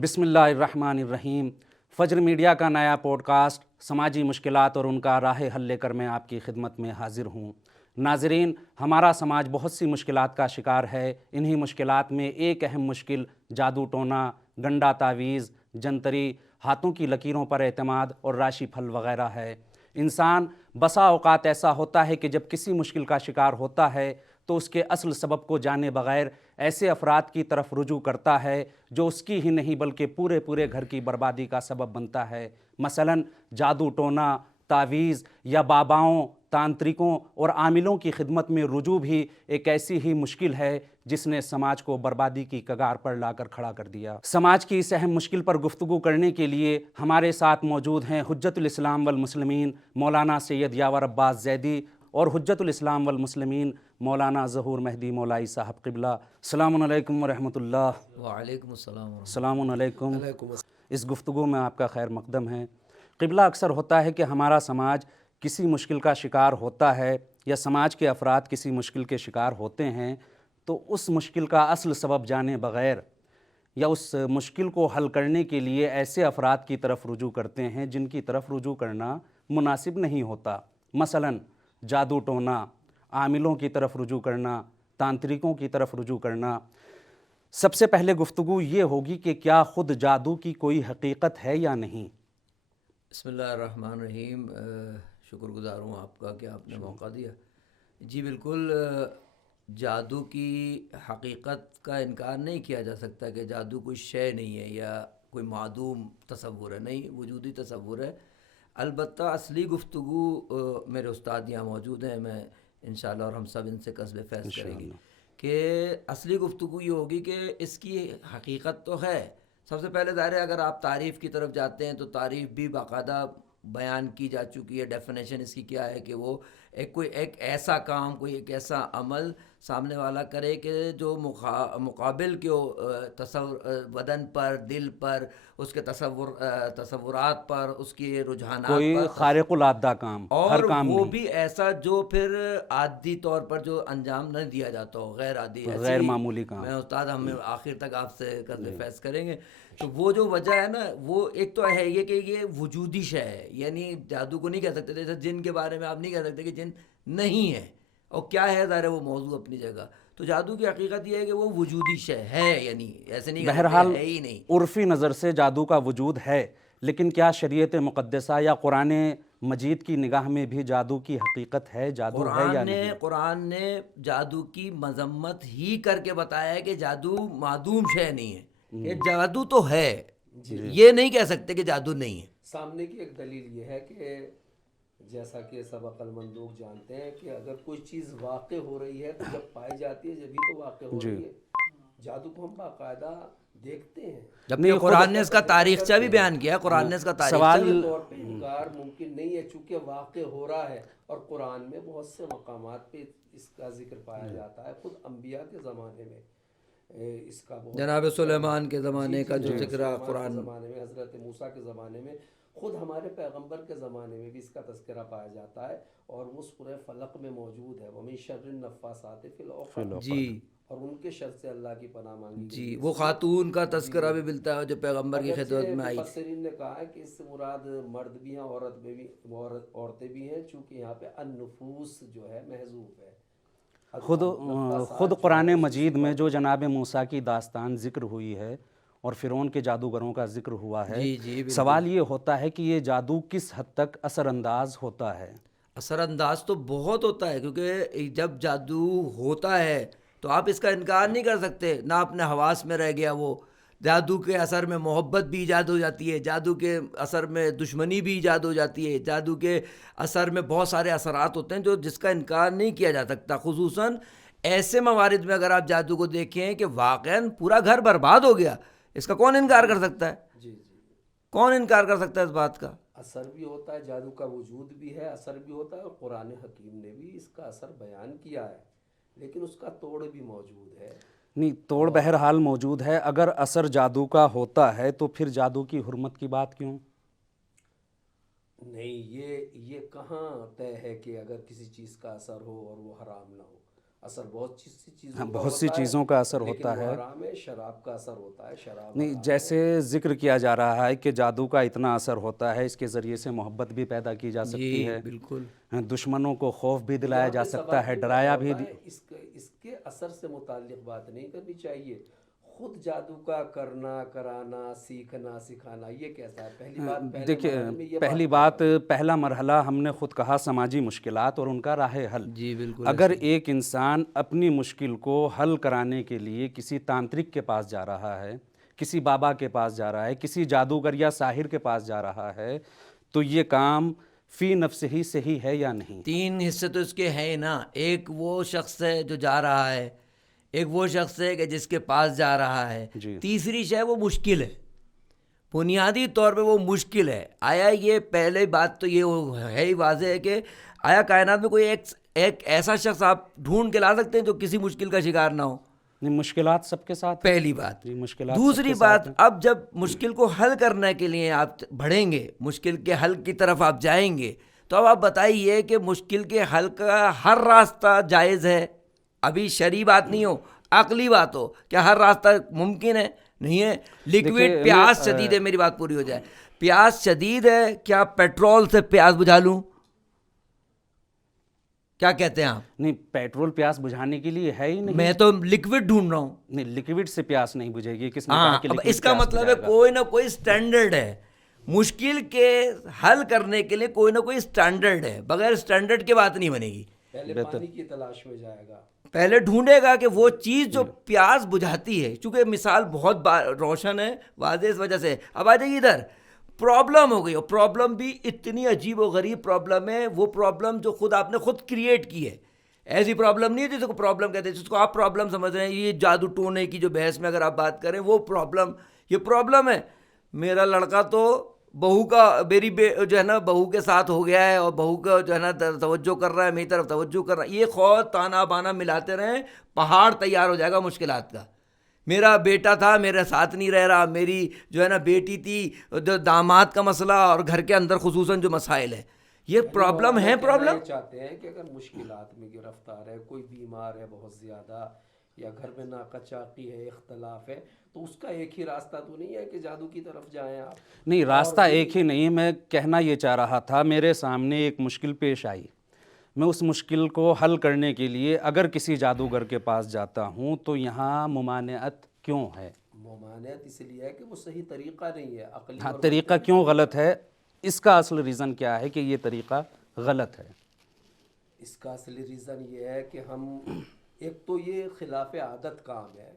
بسم اللہ الرحمن الرحیم۔ فجر میڈیا کا نیا پوڈ کاسٹ سماجی مشکلات اور ان کا راہ حل لے کر میں آپ کی خدمت میں حاضر ہوں۔ ناظرین، ہمارا سماج بہت سی مشکلات کا شکار ہے۔ انہی مشکلات میں ایک اہم مشکل جادو ٹونا، گنڈا تعویذ، جنتری، ہاتھوں کی لکیروں پر اعتماد اور راشی پھل وغیرہ ہے۔ انسان بسا اوقات ایسا ہوتا ہے کہ جب کسی مشکل کا شکار ہوتا ہے تو اس کے اصل سبب کو جانے بغیر ایسے افراد کی طرف رجوع کرتا ہے جو اس کی ہی نہیں بلکہ پورے گھر کی بربادی کا سبب بنتا ہے۔ مثلاً جادو ٹونا، تعویذ یا باباؤں، تانترکوں اور عاملوں کی خدمت میں رجوع بھی ایک ایسی ہی مشکل ہے جس نے سماج کو بربادی کی کگار پر لا کر کھڑا کر دیا۔ سماج کی اس اہم مشکل پر گفتگو کرنے کے لیے ہمارے ساتھ موجود ہیں حجت الاسلام والمسلمین مولانا سید یاور عباس زیدی اور حجت الاسلام والمسلمین مولانا ظہور مہدی مولائی صاحب قبلہ۔ السلام علیکم ورحمۃ اللہ۔ وعلیکم السلام ورحمۃ السلام علیکم۔ اس گفتگو میں آپ کا خیر مقدم ہے۔ قبلہ، اکثر ہوتا ہے کہ ہمارا سماج کسی مشکل کا شکار ہوتا ہے یا سماج کے افراد کسی مشکل کے شکار ہوتے ہیں تو اس مشکل کا اصل سبب جانے بغیر یا اس مشکل کو حل کرنے کے لیے ایسے افراد کی طرف رجوع کرتے ہیں جن کی طرف رجوع کرنا مناسب نہیں ہوتا۔ مثلاً جادو ٹونا، عاملوں کی طرف رجوع کرنا، تانترکوں کی طرف رجوع کرنا۔ سب سے پہلے گفتگو یہ ہوگی کہ کیا خود جادو کی کوئی حقیقت ہے یا نہیں؟ بسم اللہ الرحمن الرحیم۔ شکر گزار ہوں آپ کا کہ آپ نے موقع دیا۔ جی بالکل، جادو کی حقیقت کا انکار نہیں کیا جا سکتا کہ جادو کوئی شے نہیں ہے یا کوئی معدوم تصور ہے، نہیں، وجودی تصور ہے۔ البتہ اصلی گفتگو میرے استاد یہاں موجود ہیں، میں انشاءاللہ اور ہم سب ان سے کسب فیض کریں گے کہ اصلی گفتگو یہ ہوگی کہ اس کی حقیقت تو ہے۔ سب سے پہلے ظاہر ہے اگر آپ تعریف کی طرف جاتے ہیں تو تعریف بھی باقاعدہ بیان کی جا چکی ہے۔ ڈیفینیشن اس کی کیا ہے کہ وہ ایک ایسا کام، کوئی ایک ایسا عمل سامنے والا کرے کہ جو مقابل کے بدن پر، دل پر، اس کے تصورات پر، اس کی رجحانات کوئی پر، خارق العادہ کام، اور ہر کام وہ نہیں، بھی ایسا جو پھر عادی طور پر جو انجام نہ دیا جاتا ہو، غیر عادی، غیر معمولی کام۔ میں استاد ہم آخر تک آپ سے قصد فیض کریں گے۔ تو وہ جو وجہ ہے نا، وہ ایک تو ہے یہ کہ یہ وجودی شے ہے، یعنی جادو کو نہیں کہہ سکتے، جیسے جن کے بارے میں آپ نہیں کہہ سکتے کہ جن نہیں ہے، اور کیا ہے ظاہر ہے وہ موضوع اپنی جگہ۔ تو جادو کی حقیقت یہ ہے کہ وہ وجودی شے ہے، یعنی ایسے نہیں کہہ سکتے ہے ہی نہیں۔ عرفی نظر سے جادو کا وجود ہے، لیکن کیا شریعت مقدسہ یا قرآن مجید کی نگاہ میں بھی جادو کی حقیقت ہے، جادو ہے یا نہیں؟ قرآن نے جادو کی مذمت ہی کر کے بتایا ہے کہ جادو معدوم شے نہیں ہے، کہ جادو تو ہے، یہ نہیں کہہ سکتے کہ جادو نہیں ہے۔ سامنے کی ایک دلیل یہ ہے کہ جیسا کہ سب عقل مند لوگ جانتے ہیں کہ اگر کوئی چیز واقع ہو رہی ہے تو جب پائی جاتی ہے جبھی تو واقع ہو رہی ہے۔ جادو کو ہم باقاعدہ دیکھتے ہیں، جبکہ قرآن نے اس کا تاریخچہ بھی بیان کیا ہے، قرآن نے اس کا تاریخچہ بھی طور پہ انکار ممکن نہیں ہے چونکہ واقع ہو رہا ہے، اور قرآن میں بہت سے مقامات پہ اس کا ذکر پایا جاتا ہے۔ خود انبیاء کے زمانے میں اس کا بہت، جناب سلیمان کے زمانے کا جو ذکر ہے قرآن زمانے میں، حضرت موسیٰ کے زمانے میں، خود ہمارے پیغمبر کے زمانے میں بھی اس کا تذکرہ پایا جاتا ہے، اور وہ سورہ فلق میں موجود ہے، وَمِن شَرِّ النَّفَّاثَاتِ فِی الْعُقَدِ، جی، اور ان کے شر سے اللہ کی پناہ مانگی گئی۔ جی، وہ خاتون کا تذکرہ بھی ملتا ہے جو پیغمبر کی خدمت میں آئی تھی۔ مفسرین نے کہا ہے کہ اس سے مراد مرد بھی ہیں، عورتیں بھی ہیں، چونکہ یہاں پہ النفوس جو ہے محذوف ہے۔ خود قرآن مجید میں جو جناب موسیٰ کی داستان ذکر ہوئی ہے اور فرعون کے جادوگروں کا ذکر ہوا ہے، سوال یہ ہوتا ہے کہ یہ جادو کس حد تک اثر انداز ہوتا ہے؟ اثر انداز تو بہت ہوتا ہے، کیونکہ جب جادو ہوتا ہے تو آپ اس کا انکار نہیں کر سکتے، نہ اپنے حواس میں رہ گیا وہ۔ جادو کے اثر میں محبت بھی ایجاد ہو جاتی ہے، جادو کے اثر میں دشمنی بھی ایجاد ہو جاتی ہے، جادو کے اثر میں بہت سارے اثرات ہوتے ہیں جو جس کا انکار نہیں کیا جا سکتا۔ خصوصاً ایسے موارد میں اگر آپ جادو کو دیکھیں کہ واقعاً پورا گھر برباد ہو گیا، اس کا کون انکار کر سکتا ہے؟ کون انکار کر سکتا ہے اس بات کا؟ اثر بھی ہوتا ہے، جادو کا وجود بھی ہے، اثر بھی ہوتا ہے، اور قرآن حکیم نے بھی اس کا اثر بیان کیا ہے، لیکن اس کا توڑ بھی موجود ہے۔ نہیں، توڑ بہرحال موجود ہے۔ اگر اثر جادو کا ہوتا ہے تو پھر جادو کی حرمت کی بات کیوں؟ نہیں، یہ کہاں طے ہے کہ اگر کسی چیز کا اثر ہو اور وہ حرام نہ ہو؟ اثر بہت سی چیزوں ہاں، کا بہت سی ہوتا ہے، چیزوں کا اثر لیکن ہوتا ہے۔ وہ حرام ہے، شراب کا اثر ہوتا ہے، شراب نہیں، حرام ہے۔ جیسے ذکر کیا جا رہا ہے کہ جادو کا اتنا اثر ہوتا ہے، اس کے ذریعے سے محبت بھی پیدا کی جا سکتی جی ہے، بالکل، دشمنوں کو خوف بھی دلایا یہاں جا پہ سکتا سوال ہے، یہ ڈرایا پیدا بھی۔ ہوتا ہے، اس کے اثر سے متعلق بات نہیں کرنی چاہیے، خود جادو کا کرنا، کرانا، سیکھنا، سکھانا، یہ کیسا ہے؟ پہلی بات پہلے دیکھیے، مرحلے میں یہ پہلی پیدا بات، ہوئی۔ پہلا مرحلہ ہم نے خود کہا سماجی مشکلات اور ان کا راہ حل۔ جی بالکل اگر ایسے ہی۔ ایک انسان اپنی مشکل کو حل کرانے کے لیے کسی تانترک کے پاس جا رہا ہے، کسی بابا کے پاس جا رہا ہے، کسی جادوگر یا ساحر کے پاس جا رہا ہے، تو یہ کام فی نفس ہی صحیح ہے یا نہیں؟ 3 حصے تو اس کے ہیں نا، ایک وہ شخص ہے جو جا رہا ہے، ایک وہ شخص ہے کہ جس کے پاس جا رہا ہے، جی، تیسری شے وہ مشکل ہے، بنیادی طور پہ وہ مشکل ہے۔ آیا یہ پہلے بات تو یہ ہے ہی واضح ہے کہ آیا کائنات میں کوئی ایک ایسا شخص آپ ڈھونڈ کے لا سکتے ہیں جو کسی مشکل کا شکار نہ ہو؟ نہیں، مشکلات سب کے ساتھ ہیں۔ پہلی بات۔ جی، مشکلات سب دوسری کے بات، ساتھ ہیں۔ اب جب مشکل کو حل کرنے کے لیے آپ بڑھیں گے، مشکل کے حل کی طرف آپ جائیں گے، تو اب آپ بتائیے کہ مشکل کے حل کا ہر راستہ جائز ہے؟ ابھی شرعی بات نہیں ہو، عقلی بات ہو، کیا ہر راستہ ممکن ہے؟ نہیں ہے۔ لیکوڈ پیاس شدید ہے، میری بات پوری ہو جائے، پیاس شدید ہے، کیا پیٹرول سے پیاس بجھا لوں؟ کیا کہتے ہیں آپ؟ نہیں، پیٹرول پیاس بجھانے کے لیے ہے ہی نہیں۔ میں تو لکوڈ ڈھونڈ رہا ہوں۔ نہیں، لیکوڈ سے پیاس نہیں بجھے گی، کس نے ہاں، کہا کہ اب لیکوڈ اس کا پیاس مطلب ہے بجھائے گا؟ کوئی نہ کوئی سٹینڈرڈ ہے، مشکل کے حل کرنے کے لیے کوئی نہ کوئی سٹینڈرڈ ہے، بغیر سٹینڈرڈ کے بات نہیں بنے گی۔ پہلے پانی کی تلاش میں جائے گا، پہلے ڈھونڈے گا کہ وہ چیز جو پیاس بجھاتی ہے، چونکہ مثال بہت روشن ہے، واضح اس وجہ سے۔ اب آ جائیے ادھر، پرابلم ہو گئی، اور پرابلم بھی اتنی عجیب و غریب پرابلم ہے، وہ پرابلم جو خود آپ نے خود کریٹ کی ہے، ایسی پرابلم نہیں ہے جس کو پرابلم کہتے ہیں، جس کو آپ پرابلم سمجھ رہے ہیں۔ یہ جادو ٹونے کی جو بحث میں اگر آپ بات کریں، وہ پرابلم، یہ پرابلم ہے۔ میرا لڑکا تو بہو کا، میری جو ہے نا بہو کے ساتھ ہو گیا ہے، اور بہو کا جو ہے نا توجہ کر رہا ہے، میری طرف توجہ کر رہا ہے، یہ خود تانا بانا ملاتے رہیں، پہاڑ تیار ہو جائے گا مشکلات کا۔ میرا بیٹا تھا، میرے ساتھ نہیں رہ رہا، میری جو ہے نا بیٹی تھی، جو داماد کا مسئلہ، اور گھر کے اندر خصوصاً جو مسائل ہیں، یہ پرابلم ہے۔ پرابلم چاہتے ہیں کہ اگر مشکلات میں گرفتار ہے، کوئی بیمار ہے بہت زیادہ، یا گھر میں ناقہ چاقی ہے، اختلاف ہے، تو اس کا ایک ہی راستہ تو نہیں ہے کہ جادو کی طرف جائیں آپ۔ نہیں، راستہ ایک ہی نہیں، میں کہنا یہ چاہ رہا تھا، میرے سامنے ایک مشکل پیش آئی، میں اس مشکل کو حل کرنے کے لیے اگر کسی جادوگر کے پاس جاتا ہوں تو یہاں ممانعت کیوں ہے؟ ممانعت اس لیے ہے کہ وہ صحیح طریقہ نہیں ہے، عقلی ہاں، اور طریقہ کیوں غلط ہے؟ اس کا اصل ریزن کیا ہے کہ یہ طریقہ غلط ہے؟ اس کا اصلی ریزن یہ ہے کہ ہم ایک تو یہ خلاف عادت کام ہے،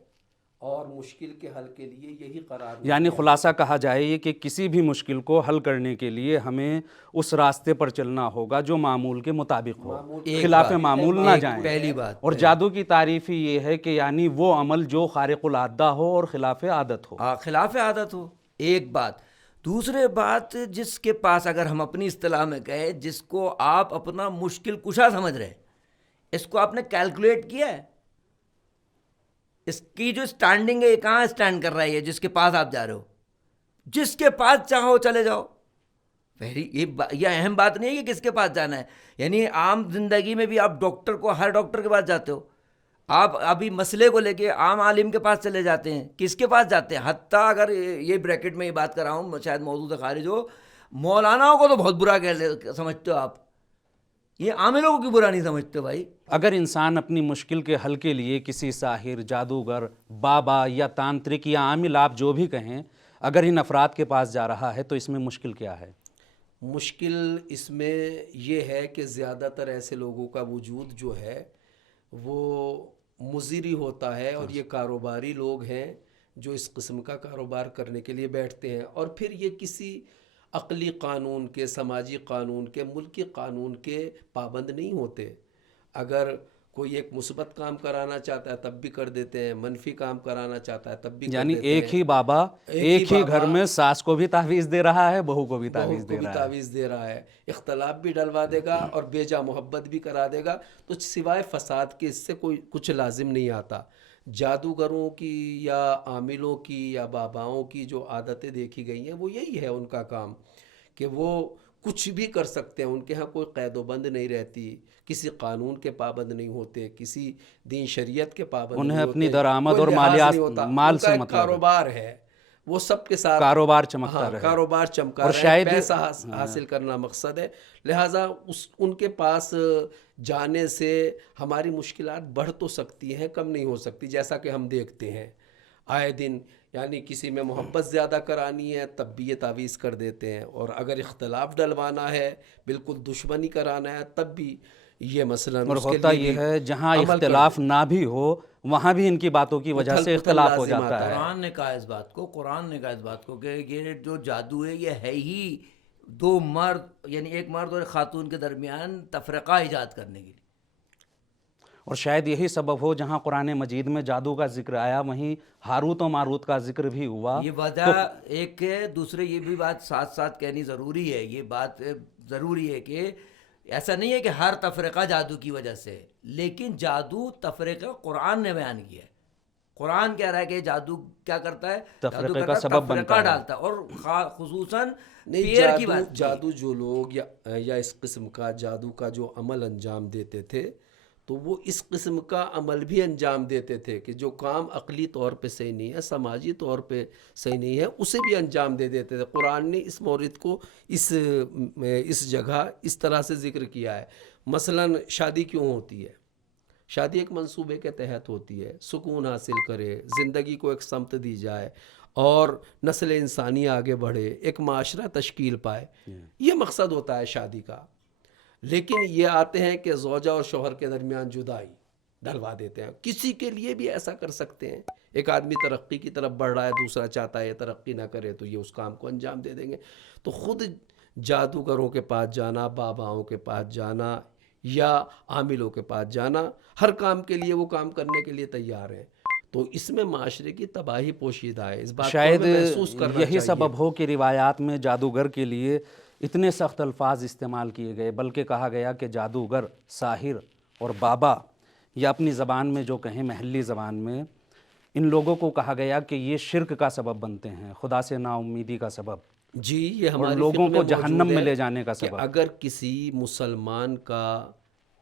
اور مشکل کے حل کے لیے یہی قرار نہیں یعنی ہے۔ خلاصہ کہا جائے یہ کہ کسی بھی مشکل کو حل کرنے کے لیے ہمیں اس راستے پر چلنا ہوگا جو معمول کے مطابق ہو، خلاف معمول نہ جائیں۔ پہلی بات، اور جادو کی تعریف ہی یہ ہے کہ یعنی وہ عمل جو خارق العادہ ہو اور خلاف عادت ہو۔ خلاف عادت ہو، ایک بات۔ دوسرے بات، جس کے پاس، اگر ہم اپنی اصطلاح میں کہیں، جس کو آپ اپنا مشکل کشا سمجھ رہے ہیں، اس کو آپ نے کیلکولیٹ کیا ہے؟ اس کی جو سٹینڈنگ ہے، یہ کہاں سٹینڈ کر رہا ہے؟ یہ جس کے پاس آپ جا رہے ہو، جس کے پاس چاہو چلے جاؤ۔ یہ اہم بات نہیں ہے کہ کس کے پاس جانا ہے، یعنی عام زندگی میں بھی آپ ڈاکٹر کو، ہر ڈاکٹر کے پاس جاتے ہو، آپ ابھی مسئلے کو لے کے عام عالم کے پاس چلے جاتے ہیں، کس کے پاس جاتے ہیں؟ حتیٰ اگر یہ بریکٹ میں یہ بات کر رہا ہوں، شاید موضوع سے خارج ہو، مولاناؤں کو تو بہت برا سمجھتے ہو آپ، یہ عام لوگوں کی برا نہیں سمجھتے بھائی۔ اگر انسان اپنی مشکل کے حل کے لیے کسی ساحر، جادوگر، بابا یا تانترک یا عامل، آپ جو بھی کہیں، اگر ان افراد کے پاس جا رہا ہے تو اس میں مشکل کیا ہے؟ مشکل اس میں یہ ہے کہ زیادہ تر ایسے لوگوں کا وجود جو ہے وہ مضری ہوتا ہے، اور یہ کاروباری لوگ ہیں جو اس قسم کا کاروبار کرنے کے لیے بیٹھتے ہیں، اور پھر یہ کسی عقلی قانون کے، سماجی قانون کے، ملکی قانون کے پابند نہیں ہوتے۔ اگر کوئی ایک مثبت کام کرانا چاہتا ہے تب بھی کر دیتے ہیں، منفی کام کرانا چاہتا ہے تب بھی کر یعنی دیتے ہیں۔ ایک ہی بابا ایک ہی گھر میں ساس کو بھی تعویذ دے رہا ہے، بہو کو بھی تعویذ دے رہا ہے، تعویذ دے رہا ہے، اختلاف بھی ڈلوا دے گا اور بیجا محبت بھی کرا دے گا، تو سوائے فساد کے اس سے کوئی کچھ لازم نہیں آتا۔ جادوگروں کی یا عاملوں کی یا باباؤں کی جو عادتیں دیکھی گئی ہیں، وہ یہی ہے ان کا کام، کہ وہ کچھ بھی کر سکتے ہیں. ان کے ہاں کوئی قید و بند نہیں رہتی, کسی قانون کے پابند نہیں ہوتے, کسی دین شریعت کے پابند انہیں نہیں اپنی ہوتے, درآمد کوئی اور لحاظ مالیات نہیں ہوتا. مال ان کا سے ایک مطلب ہے. کاروبار ہے, وہ سب کے ساتھ کاروبار چمکتا ہاں رہے. کاروبار چمکا اور رہے ہیں, شاید پیسہ حاصل کرنا مقصد ہے. لہٰذا ان کے پاس جانے سے ہماری مشکلات بڑھ تو سکتی ہیں, کم نہیں ہو سکتی. جیسا کہ ہم دیکھتے ہیں آئے دن, یعنی کسی میں محبت زیادہ کرانی ہے تب بھی یہ تعویذ کر دیتے ہیں, اور اگر اختلاف ڈلوانا ہے, بالکل دشمنی کرانا ہے, تب بھی یہ مثلاً اور اس کے ہوتا لیے یہ بھی ہے جہاں عمل کر اختلاف نہ بھی ہو وہاں بھی ان کی باتوں کی وجہ اتھل سے پتھل اختلاف ہو لازم جاتا آتا ہے. قرآن نے کہا اس بات کو, قرآن نے کہا اس بات کو کہ یہ جو جادو ہے یہ ہے ہی دو مرد یعنی ایک مرد اور ایک خاتون کے درمیان تفرقہ ایجاد کرنے کے لیے. اور شاید یہی سبب ہو جہاں قرآن مجید میں جادو کا ذکر آیا وہیں ہاروت و ماروت کا ذکر بھی ہوا. یہ وجہ ایک ہے, دوسرے یہ بھی بات ساتھ ساتھ کہنی ضروری ہے, یہ بات ضروری ہے کہ ایسا نہیں ہے کہ ہر تفرقہ جادو کی وجہ سے, لیکن جادو تفرقہ قرآن نے بیان کیا ہے. قرآن کہہ رہا ہے کہ جادو کیا کرتا ہے, جادو تفرقے کا کرتا ہے سبب بنتا تفرقہ ہے. ڈالتا ہے, اور خصوصاً نہیں. پیر کی بات جادو جو لوگ یا اس قسم کا جادو کا جو عمل انجام دیتے تھے, تو وہ اس قسم کا عمل بھی انجام دیتے تھے کہ جو کام عقلی طور پہ صحیح نہیں ہے, سماجی طور پہ صحیح نہیں ہے, اسے بھی انجام دے دیتے تھے. قرآن نے اس مورد کو اس جگہ اس طرح سے ذکر کیا ہے. مثلاً شادی کیوں ہوتی ہے؟ شادی ایک منصوبے کے تحت ہوتی ہے, سکون حاصل کرے, زندگی کو ایک سمت دی جائے اور نسل انسانی آگے بڑھے, ایک معاشرہ تشکیل پائے. یہ مقصد ہوتا ہے شادی کا. لیکن یہ آتے ہیں کہ زوجہ اور شوہر کے درمیان جدائی ڈلوا دیتے ہیں. کسی کے لیے بھی ایسا کر سکتے ہیں. ایک آدمی ترقی کی طرف بڑھ رہا ہے, دوسرا چاہتا ہے یہ ترقی نہ کرے, تو یہ اس کام کو انجام دے دیں گے. تو خود جادوگروں کے پاس جانا, باباؤں کے پاس جانا یا عاملوں کے پاس جانا, ہر کام کے لیے وہ کام کرنے کے لیے تیار ہیں. تو اس میں معاشرے کی تباہی پوشیدہ ہے. اس بات کو شاید ہمیں محسوس کرنا یہی چاہیے. سبب ہو کہ روایات میں جادوگر کے لیے اتنے سخت الفاظ استعمال کیے گئے, بلکہ کہا گیا کہ جادوگر, ساحر اور بابا, یا اپنی زبان میں جو کہیں محلی زبان میں, ان لوگوں کو کہا گیا کہ یہ شرک کا سبب بنتے ہیں, خدا سے نا امیدی کا سبب, جی یہ اور ہماری لوگوں فقہ کو میں جہنم موجود میں ہے لے جانے کا کہ سبب. اگر کسی مسلمان کا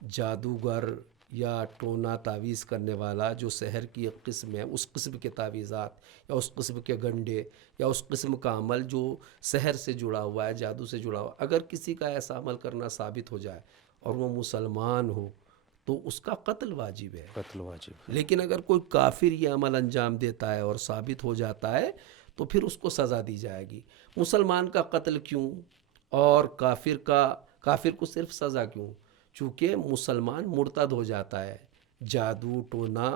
جادوگر یا ٹونا تعویذ کرنے والا جو سحر کی ایک قسم ہے, اس قسم کے تعویذات یا اس قسم کے گنڈے یا اس قسم کا عمل جو سحر سے جڑا ہوا ہے, جادو سے جڑا ہوا, اگر کسی کا ایسا عمل کرنا ثابت ہو جائے اور وہ مسلمان ہو تو اس کا قتل واجب ہے. قتل واجب. لیکن اگر کوئی کافر یہ عمل انجام دیتا ہے اور ثابت ہو جاتا ہے تو پھر اس کو سزا دی جائے گی. مسلمان کا قتل کیوں اور کافر کو صرف سزا کیوں؟ چونکہ مسلمان مرتد ہو جاتا ہے. جادو ٹونا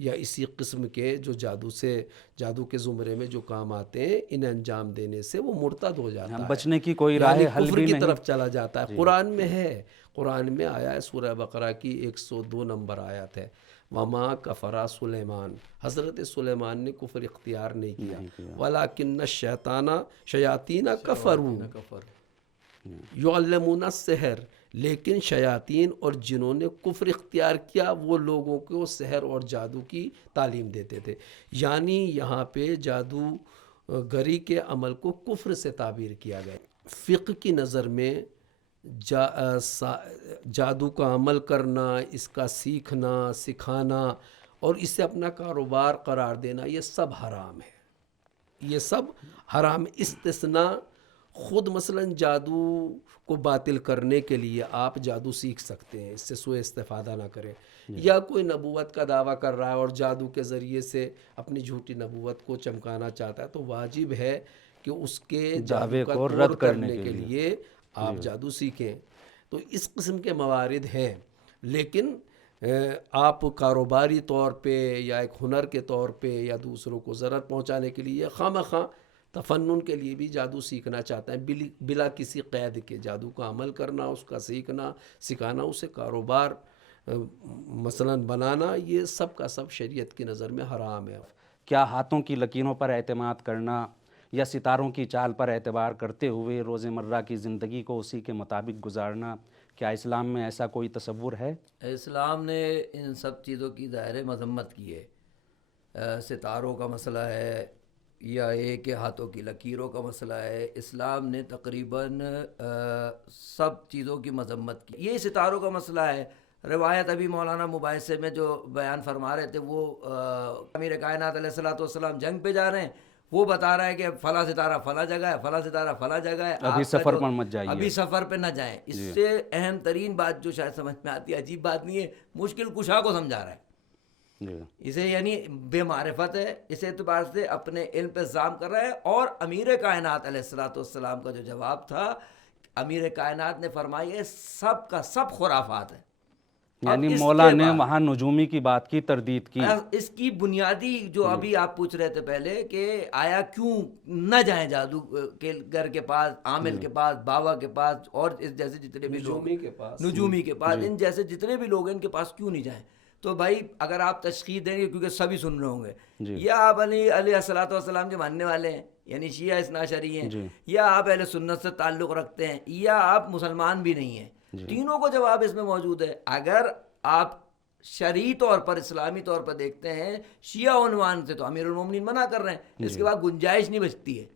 یا اسی قسم کے جو جادو کے زمرے میں جو کام آتے ہیں, انہیں انجام دینے سے وہ مرتد ہو جاتا ہے, بچنے کی کوئی راہ یعنی حل کفر بھی کی نہیں. طرف چلا جاتا ہے. قرآن میں ہے, قرآن میں آیا ہے, سورہ بقرہ کی 102 نمبر آیت ہے, وما کفر سلیمان, حضرت سلیمان نے کفر اختیار نہیں کیا, ولیکن شیاطین کفروا یعلمون السحر, لیکن شیاطین اور جنہوں نے کفر اختیار کیا وہ لوگوں کو سحر اور جادو کی تعلیم دیتے تھے. یعنی یہاں پہ جادوگری کے عمل کو کفر سے تعبیر کیا گیا. فقہ کی نظر میں جادو کا عمل کرنا, اس کا سیکھنا, سکھانا اور اسے اپنا کاروبار قرار دینا, یہ سب حرام ہے. یہ سب حرام. استثناء خود مثلا جادو کو باطل کرنے کے لیے آپ جادو سیکھ سکتے ہیں, اس سے سوء استفادہ نہ کریں. یا کوئی نبوت کا دعویٰ کر رہا ہے اور جادو کے ذریعے سے اپنی جھوٹی نبوت کو چمکانا چاہتا ہے, تو واجب ہے کہ اس کے دعوے جادو کا کو توڑ رد کرنے کے لیے آپ جادو سیکھیں. تو اس قسم کے موارد ہیں, لیکن آپ کاروباری طور پہ یا ایک ہنر کے طور پہ یا دوسروں کو ضرر پہنچانے کے لیے خواہ تفنن کے لیے بھی جادو سیکھنا چاہتا ہے, بلا کسی قید کے جادو کا عمل کرنا, اس کا سیکھنا, سکھانا, اسے کاروبار مثلا بنانا, یہ سب کا سب شریعت کی نظر میں حرام ہے. کیا ہاتھوں کی لکیروں پر اعتماد کرنا یا ستاروں کی چال پر اعتبار کرتے ہوئے روزمرہ کی زندگی کو اسی کے مطابق گزارنا, کیا اسلام میں ایسا کوئی تصور ہے؟ اسلام نے ان سب چیزوں کی ظاہر مذمت کی ہے. ستاروں کا مسئلہ ہے, یا یہ کہ ہاتھوں کی لکیروں کا مسئلہ ہے، اسلام نے تقریباً سب چیزوں کی مذمت کی. یہ ستاروں کا مسئلہ ہے. روایت ابھی مولانا مباحثے میں جو بیان فرما رہے تھے، وہ امیر کائنات علیہ الصلوۃ والسلام جنگ پہ جا رہے ہیں، وہ بتا رہا ہے کہ فلاں ستارہ فلاں جگہ ہے، فلاں ستارہ فلاں جگہ ہے، ابھی سفر پر مت جائیے، ابھی سفر پہ نہ جائیں. اس سے اہم ترین بات جو شاید سمجھ میں آتی ہے، عجیب بات نہیں ہے، مشکل کشا کو سمجھا رہا ہے. اسے یعنی بے معرفت ہے، اس اعتبار سے اپنے علم پہ الزام کر رہا ہے. اور امیر کائنات علیہ الصلوۃ والسلام کا جو جواب تھا، امیر کائنات نے فرمایا ہے سب کا سب خرافات ہے. یعنی مولا نے وہاں نجومی کی بات کی تردید کی. اس کی بنیادی جو ابھی آپ پوچھ رہے تھے پہلے کہ آیا کیوں نہ جائیں جادوگر کے پاس، عامل کے پاس، بابا کے پاس، اور اس جیسے جتنے بھی لوگ نجومی کے پاس، ان جیسے جتنے بھی لوگ ہیں ان کے پاس کیوں نہیں جائیں. تو بھائی اگر آپ تشخیص دیں گے، کیونکہ سبھی سن رہے ہوں گے، یا آپ علیہ الصلوۃ والسلام کے ماننے والے ہیں یعنی شیعہ اثنا عشری ہیں، یا آپ اہل سنت سے تعلق رکھتے ہیں، یا آپ مسلمان بھی نہیں ہیں، تینوں کو جواب اس میں موجود ہے. اگر آپ شرعی طور پر، اسلامی طور پر دیکھتے ہیں شیعہ عنوان سے، تو امیر المومنین منع کر رہے ہیں. اس کے بعد گنجائش نہیں بچتی ہے.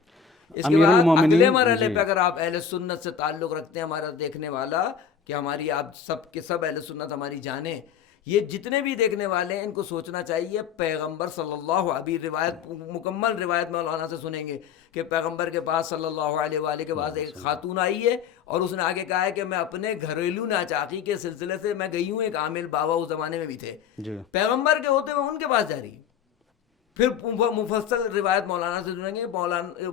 اس کے بعد اگلے مرحلے پہ اگر آپ اہل سنت سے تعلق رکھتے ہیں، ہمارا دیکھنے والا کہ ہماری آپ سب کے سب اہل سنت ہماری جانیں، یہ جتنے بھی دیکھنے والے ہیں ان کو سوچنا چاہیے پیغمبر صلی اللہ علیہ، روایت مکمل روایت مولانا سے سنیں گے کہ پیغمبر کے پاس صلی اللہ علیہ وآلہ کے بعد ایک خاتون آئی ہے، اور اس نے آگے کہا ہے کہ میں اپنے گھریلو ناچاقی کے سلسلے سے میں گئی ہوں، ایک عامل بابا اس زمانے میں بھی تھے، پیغمبر کے ہوتے ہوئے ان کے پاس جا رہی. پھر مفصل روایت مولانا سے سنیں گے، مولانا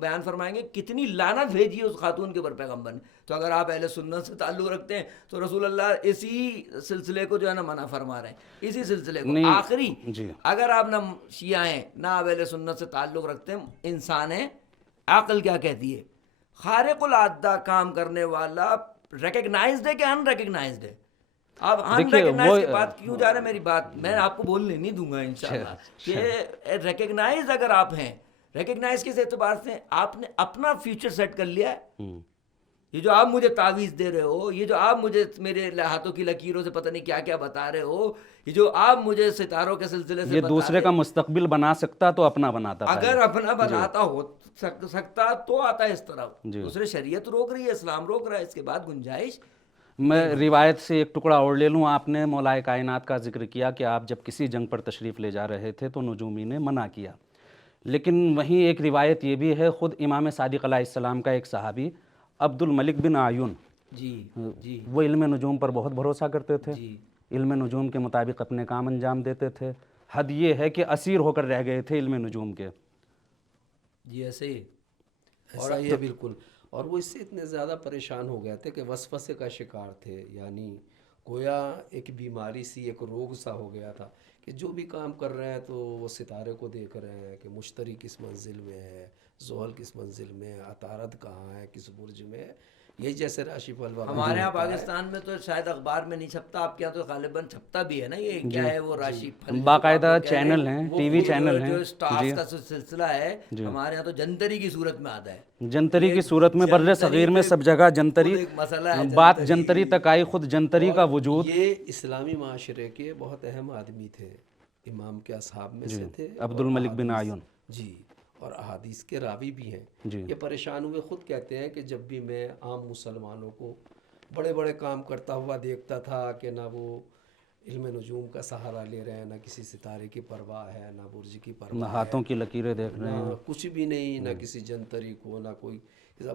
بیان فرمائیں گے کتنی لعنت بھیجی اس خاتون کے اوپر پیغمبر نے. تو اگر آپ اہل سنت سے تعلق رکھتے ہیں تو رسول اللہ اسی سلسلے کو جو ہے نا منع فرما رہے ہیں، اسی سلسلے کو. آخری اگر آپ نہ شیعہ ہیں نہ آپ اہل سنت سے تعلق رکھتے ہیں، انسان ہے، عقل کیا کہتی ہے، خارق العادہ کام کرنے والا ریکگنائزڈ ہے کہ ان ریکگنائزڈ ہے. آپ ان ریکگنائز کی بات کیوں جا رہے ہیں؟ میری بات میں آپ کو بولنے نہیں دوں گا انشاءاللہ. کہ ریکگنائز اگر آپ ہیں، ریکگنائز کس اعتبار سے؟ آپ نے اپنا فیوچر سیٹ کر لیا ہے. یہ جو آپ مجھے تعویذ دے رہے ہو، یہ جو آپ مجھے میرے ہاتھوں کی لکیروں سے پتہ نہیں کیا کیا بتا رہے ہو، یہ جو آپ مجھے ستاروں کے سلسلے سے یہ دوسرے کا مستقبل بنا سکتا تو اپنا بناتا. اگر اپنا بناتا ہو سکتا تو آتا ہے اس طرح. دوسرے شریعت روک رہی ہے، اسلام روک رہا ہے، اس کے بعد گنجائش. میں روایت سے ایک ٹکڑا اور لے لوں. آپ نے مولا کائنات کا ذکر کیا کہ آپ جب کسی جنگ پر تشریف لے جا رہے تھے تو نجومی نے منع کیا، لیکن وہیں ایک روایت یہ بھی ہے، خود امام صادق علیہ السلام کا ایک صحابی عبد الملک بن عیون، وہ علم نجوم پر بہت بھروسہ کرتے تھے، علم نجوم کے مطابق اپنے کام انجام دیتے تھے. حد یہ ہے کہ اسیر ہو کر رہ گئے تھے علم نجوم کے. جی ایسے ہی ایسا ہی ہے بالکل. اور وہ اس سے اتنے زیادہ پریشان ہو گئے تھے کہ وسوسے کا شکار تھے، یعنی گویا ایک بیماری سی، ایک روگ سا ہو گیا تھا کہ جو بھی کام کر رہے ہیں تو وہ ستارے کو دیکھ رہے ہیں کہ مشتری کس منزل میں ہے، زحل کس منزل میں ہے، عطارد کہاں ہے، کس برج میں ہے. یہ جیسے راشی فل وغیرہ ہمارے یہاں پاکستان میں تو شاید اخبار میں نہیں چھپتا، آپ کے یہاں تو غالباً چھپتا بھی ہے نا. یہ کیا ہے وہ راشی پھل، باقاعدہ چینل ہیں، ٹی وی چینل ہیں. جو اسٹاف کا سلسلہ ہے ہمارے یہاں تو جنتری کی صورت میں آتا ہے. جنتری کی صورت میں بر صغیر میں سب جگہ جنتری، بات جنتری تک آئی، خود جنتری کا وجود. یہ اسلامی معاشرے کے بہت اہم آدمی تھے، امام کے اصحاب میں سے تھے، عبد الملک بن عیون. جی، اور احادیث کے راوی بھی ہیں. یہ پریشان ہوئے، خود کہتے ہیں کہ جب بھی میں عام مسلمانوں کو بڑے بڑے کام کرتا ہوا دیکھتا تھا کہ نہ وہ علم نجوم کا سہارا لے رہے ہیں، نہ کسی ستارے کی پرواہ ہے، نہ برج کی پرواہ، نہ ہاتھوں کی لکیریں دیکھ رہے ہیں، کچھ بھی نہیں، نہ کسی جنتری کو، نہ کوئی،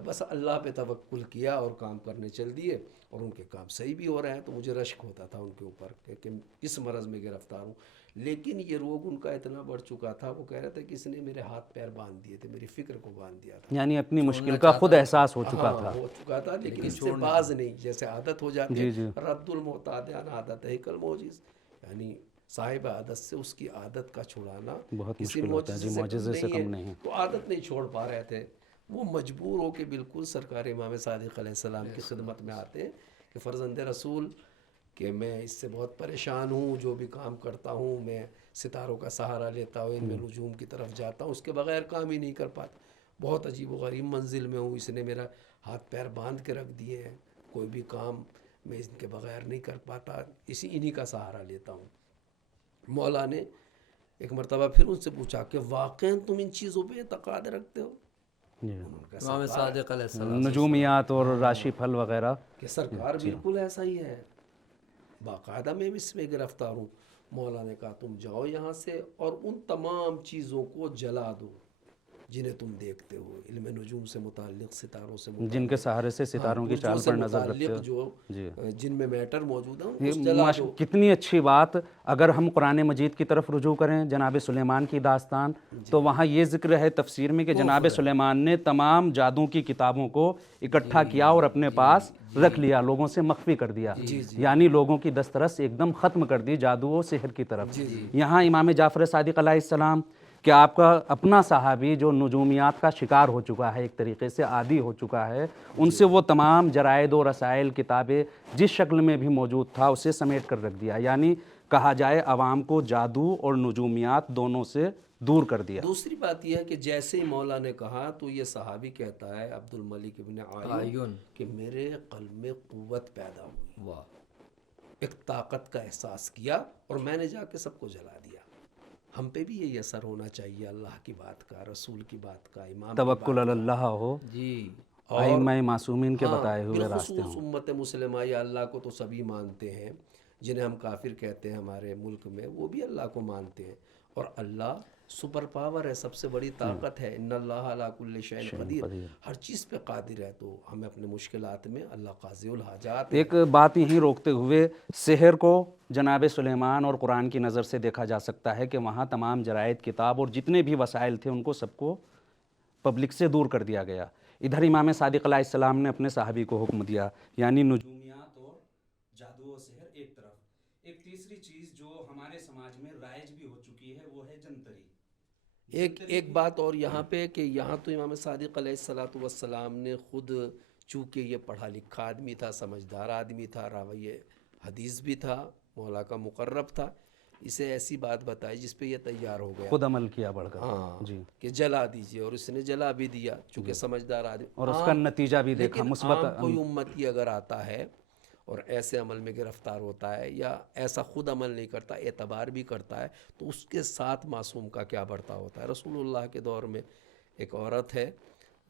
بس اللہ پہ توکل کیا اور کام کرنے چل دیے، اور ان کے کام صحیح بھی ہو رہے ہیں. تو مجھے رشک ہوتا تھا ان کے اوپر کہ کس مرض میں گرفتار ہوں. لیکن یہ روگ ان کا اتنا بڑھ چکا تھا، وہ کہہ رہے تھے کہ اس نے میرے ہاتھ پیر باندھ دیے تھے، میری فکر کو باندھ دیا تھا. یعنی اپنی مشکل کا خود احساس ہو چکا تھا. ہو چکا تھا، لیکن اس سے باز نہیں، جیسے عادت ہو جاتی ہے. رد المعتاد عن عادت ہے کالمعجز، یعنی صاحب عادت سے اس کی عادت کا چھڑانا بہت کسی مشکل ہوتا ہے. معجزے سے کم نہیں ہے. تو عادت نہیں چھوڑ پا رہے تھے، وہ مجبور ہو کے بالکل سرکار امام صادق علیہ السلام کی خدمت میں آتے ہیں کہ فرزند رسول، کہ میں اس سے بہت پریشان ہوں، جو بھی کام کرتا ہوں میں ستاروں کا سہارا لیتا ہوں، ان میں نجوم کی طرف جاتا ہوں، اس کے بغیر کام ہی نہیں کر پاتا. بہت عجیب و غریب منزل میں ہوں، اس نے میرا ہاتھ پیر باندھ کے رکھ دیے ہیں، کوئی بھی کام میں ان کے بغیر نہیں کر پاتا، انہی کا سہارا لیتا ہوں. مولا نے ایک مرتبہ پھر ان سے پوچھا کہ واقعاً تم ان چیزوں پہ اعتقاد رکھتے ہو؟ جی انہوں نے کہا امام صادق علیہ السلام نجومیات اور راشی پھل وغیرہ. کہ سرکار بالکل ایسا ہی ہے، باقاعدہ میں اس میں گرفتار ہوں. مولا نے کہا تم جاؤ یہاں سے اور ان تمام چیزوں کو جلا دو جنہیں تم دیکھتے ہو، علم نجوم سے متعلق، ستاروں سے متعلق، جن کے سہارے سے ستاروں کی چال برجوں سے پر نظر رکھتے متعلق ہو. جو جی جن میں میٹر موجود ہے ان کو جلا دو. کتنی اچھی بات. اگر ہم قرآن مجید کی طرف رجوع کریں جناب سلیمان کی داستان، تو وہاں یہ ذکر ہے تفسیر میں کہ جناب سلیمان نے تمام جادو کی کتابوں کو اکٹھا کیا اور اپنے پاس رکھ لیا، لوگوں سے مخفی کر دیا، یعنی لوگوں کی دسترس ایک دم ختم کر دی جادو و سحر کی طرف. یہاں امام جعفر صادق علیہ السلام کہ آپ کا اپنا صحابی جو نجومیات کا شکار ہو چکا ہے، ایک طریقے سے عادی ہو چکا ہے، ان سے وہ تمام جرائد و رسائل کتابیں جس شکل میں بھی موجود تھا اسے سمیٹ کر رکھ دیا، یعنی کہا جائے عوام کو جادو اور نجومیات دونوں سے دور کر دیا. دوسری بات یہ ہے کہ جیسے ہی مولا نے کہا تو یہ صحابی کہتا ہے عبد الملک ابن عیون کہ میرے قلب میں قوت پیدا ہوئی، واہ، ایک طاقت کا احساس کیا اور میں نے جا کے سب کو جلا دیا. ہم پہ بھی یہی اثر ہونا چاہیے، اللہ کی بات کا، رسول کی بات کا، امام کی توکل بات علی اللہ ہو، جی، ائمہ معصومین کے بتائے ہوئے راستے بالخصوص ہوں. امت مسلمہ یا اللہ کو تو سبھی مانتے ہیں، جنہیں ہم کافر کہتے ہیں ہمارے ملک میں وہ بھی اللہ کو مانتے ہیں، اور اللہ سپر پاور ہے، سب سے بڑی طاقت ہے. ان اللہ علی کل شیء قدیر، ہر چیز پہ قادر ہے. تو ہمیں اپنے مشکلات میں اللہ قاضی الحاجات ہے. ایک بات یہیں روکتے ہوئے، سحر کو جناب سلیمان اور قرآن کی نظر سے دیکھا جا سکتا ہے کہ وہاں تمام جرائد کتاب اور جتنے بھی وسائل تھے ان کو سب کو پبلک سے دور کر دیا گیا. ادھر امام صادق علیہ السلام نے اپنے صحابی کو حکم دیا، یعنی نجومیات اور جادو و سحر ایک طرف. ایک تیسری چیز جو ہمارے سماج میں رائج بھی ہو چکی ہے وہ ہے جنتری. ایک بات اور یہاں پہ کہ یہاں تو امام صادق علیہ السلام نے خود، چونکہ یہ پڑھا لکھا آدمی تھا، سمجھدار آدمی تھا، راوی حدیث بھی تھا، مولا کا مقرب تھا، اسے ایسی بات بتائی جس پہ یہ تیار ہو گیا، خود عمل کیا بڑھ کر. ہاں جی، کہ جلا دیجئے، اور اس نے جلا بھی دیا چونکہ سمجھدار آدمی. اور اس کا نتیجہ بھی دیکھا لیکن مثبت. عام کوئی امتی اگر آتا ہے اور ایسے عمل میں گرفتار ہوتا ہے یا ایسا خود عمل نہیں کرتا، اعتبار بھی کرتا ہے، تو اس کے ساتھ معصوم کا کیا برتاؤ ہوتا ہے. رسول اللہ کے دور میں ایک عورت ہے،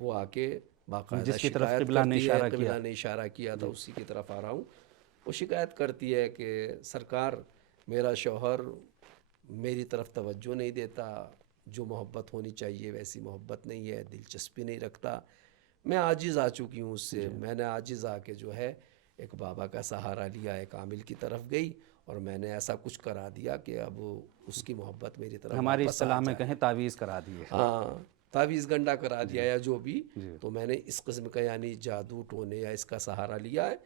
وہ آ کے باقاعدہ جس کی طرف شکایت قبلہ نے کرتی ہے، اشارہ کیا. قبلہ نے اشارہ کیا تھا، اسی کی طرف آ رہا ہوں. وہ شکایت کرتی ہے کہ سرکار میرا شوہر میری طرف توجہ نہیں دیتا، جو محبت ہونی چاہیے ویسی محبت نہیں ہے، دلچسپی نہیں رکھتا. میں عاجز آ چکی ہوں اس سے، میں نے عاجز آ کے جو ہے ایک بابا کا سہارا لیا، ایک عامل کی طرف گئی اور میں نے ایسا کچھ کرا دیا کہ اب اس کی محبت میری طرف ہماری واپس آ اصطلاح میں جائے. کہیں تعویذ کرا دیے. ہاں، تعویذ گنڈا کرا دیا یا جو بھی. تو میں نے اس قسم کا یعنی جادو ٹونے یا اس کا سہارا لیا ہے.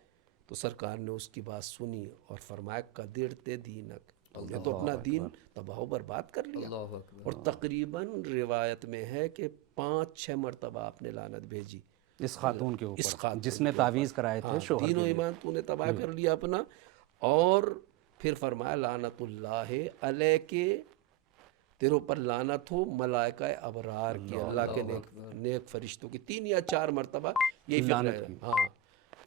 تو سرکار نے اس کی بات سنی اور فرمایا قدر تے دینک، تو نے تو اپنا دین تباہ و برباد کر لیا. اللہ اکبر. اور تقریباً روایت میں ہے کہ 5-6 مرتبہ آپ نے لعنت بھیجی اس خاتون کے اس اوپر خاتون جس نے تعویذ کرائے تھے شوہر دین و کے لیے. ایمان تو نے تباہ کر لیا اپنا. اور پھر فرمایا لعنت اللہ علیہ کے، تیرے اوپر لعنت ہو ملائکہ ابرار کی، اللہ کے نیک فرشتوں کی. 3 یا 4 مرتبہ یہی فکر ہے. ہاں،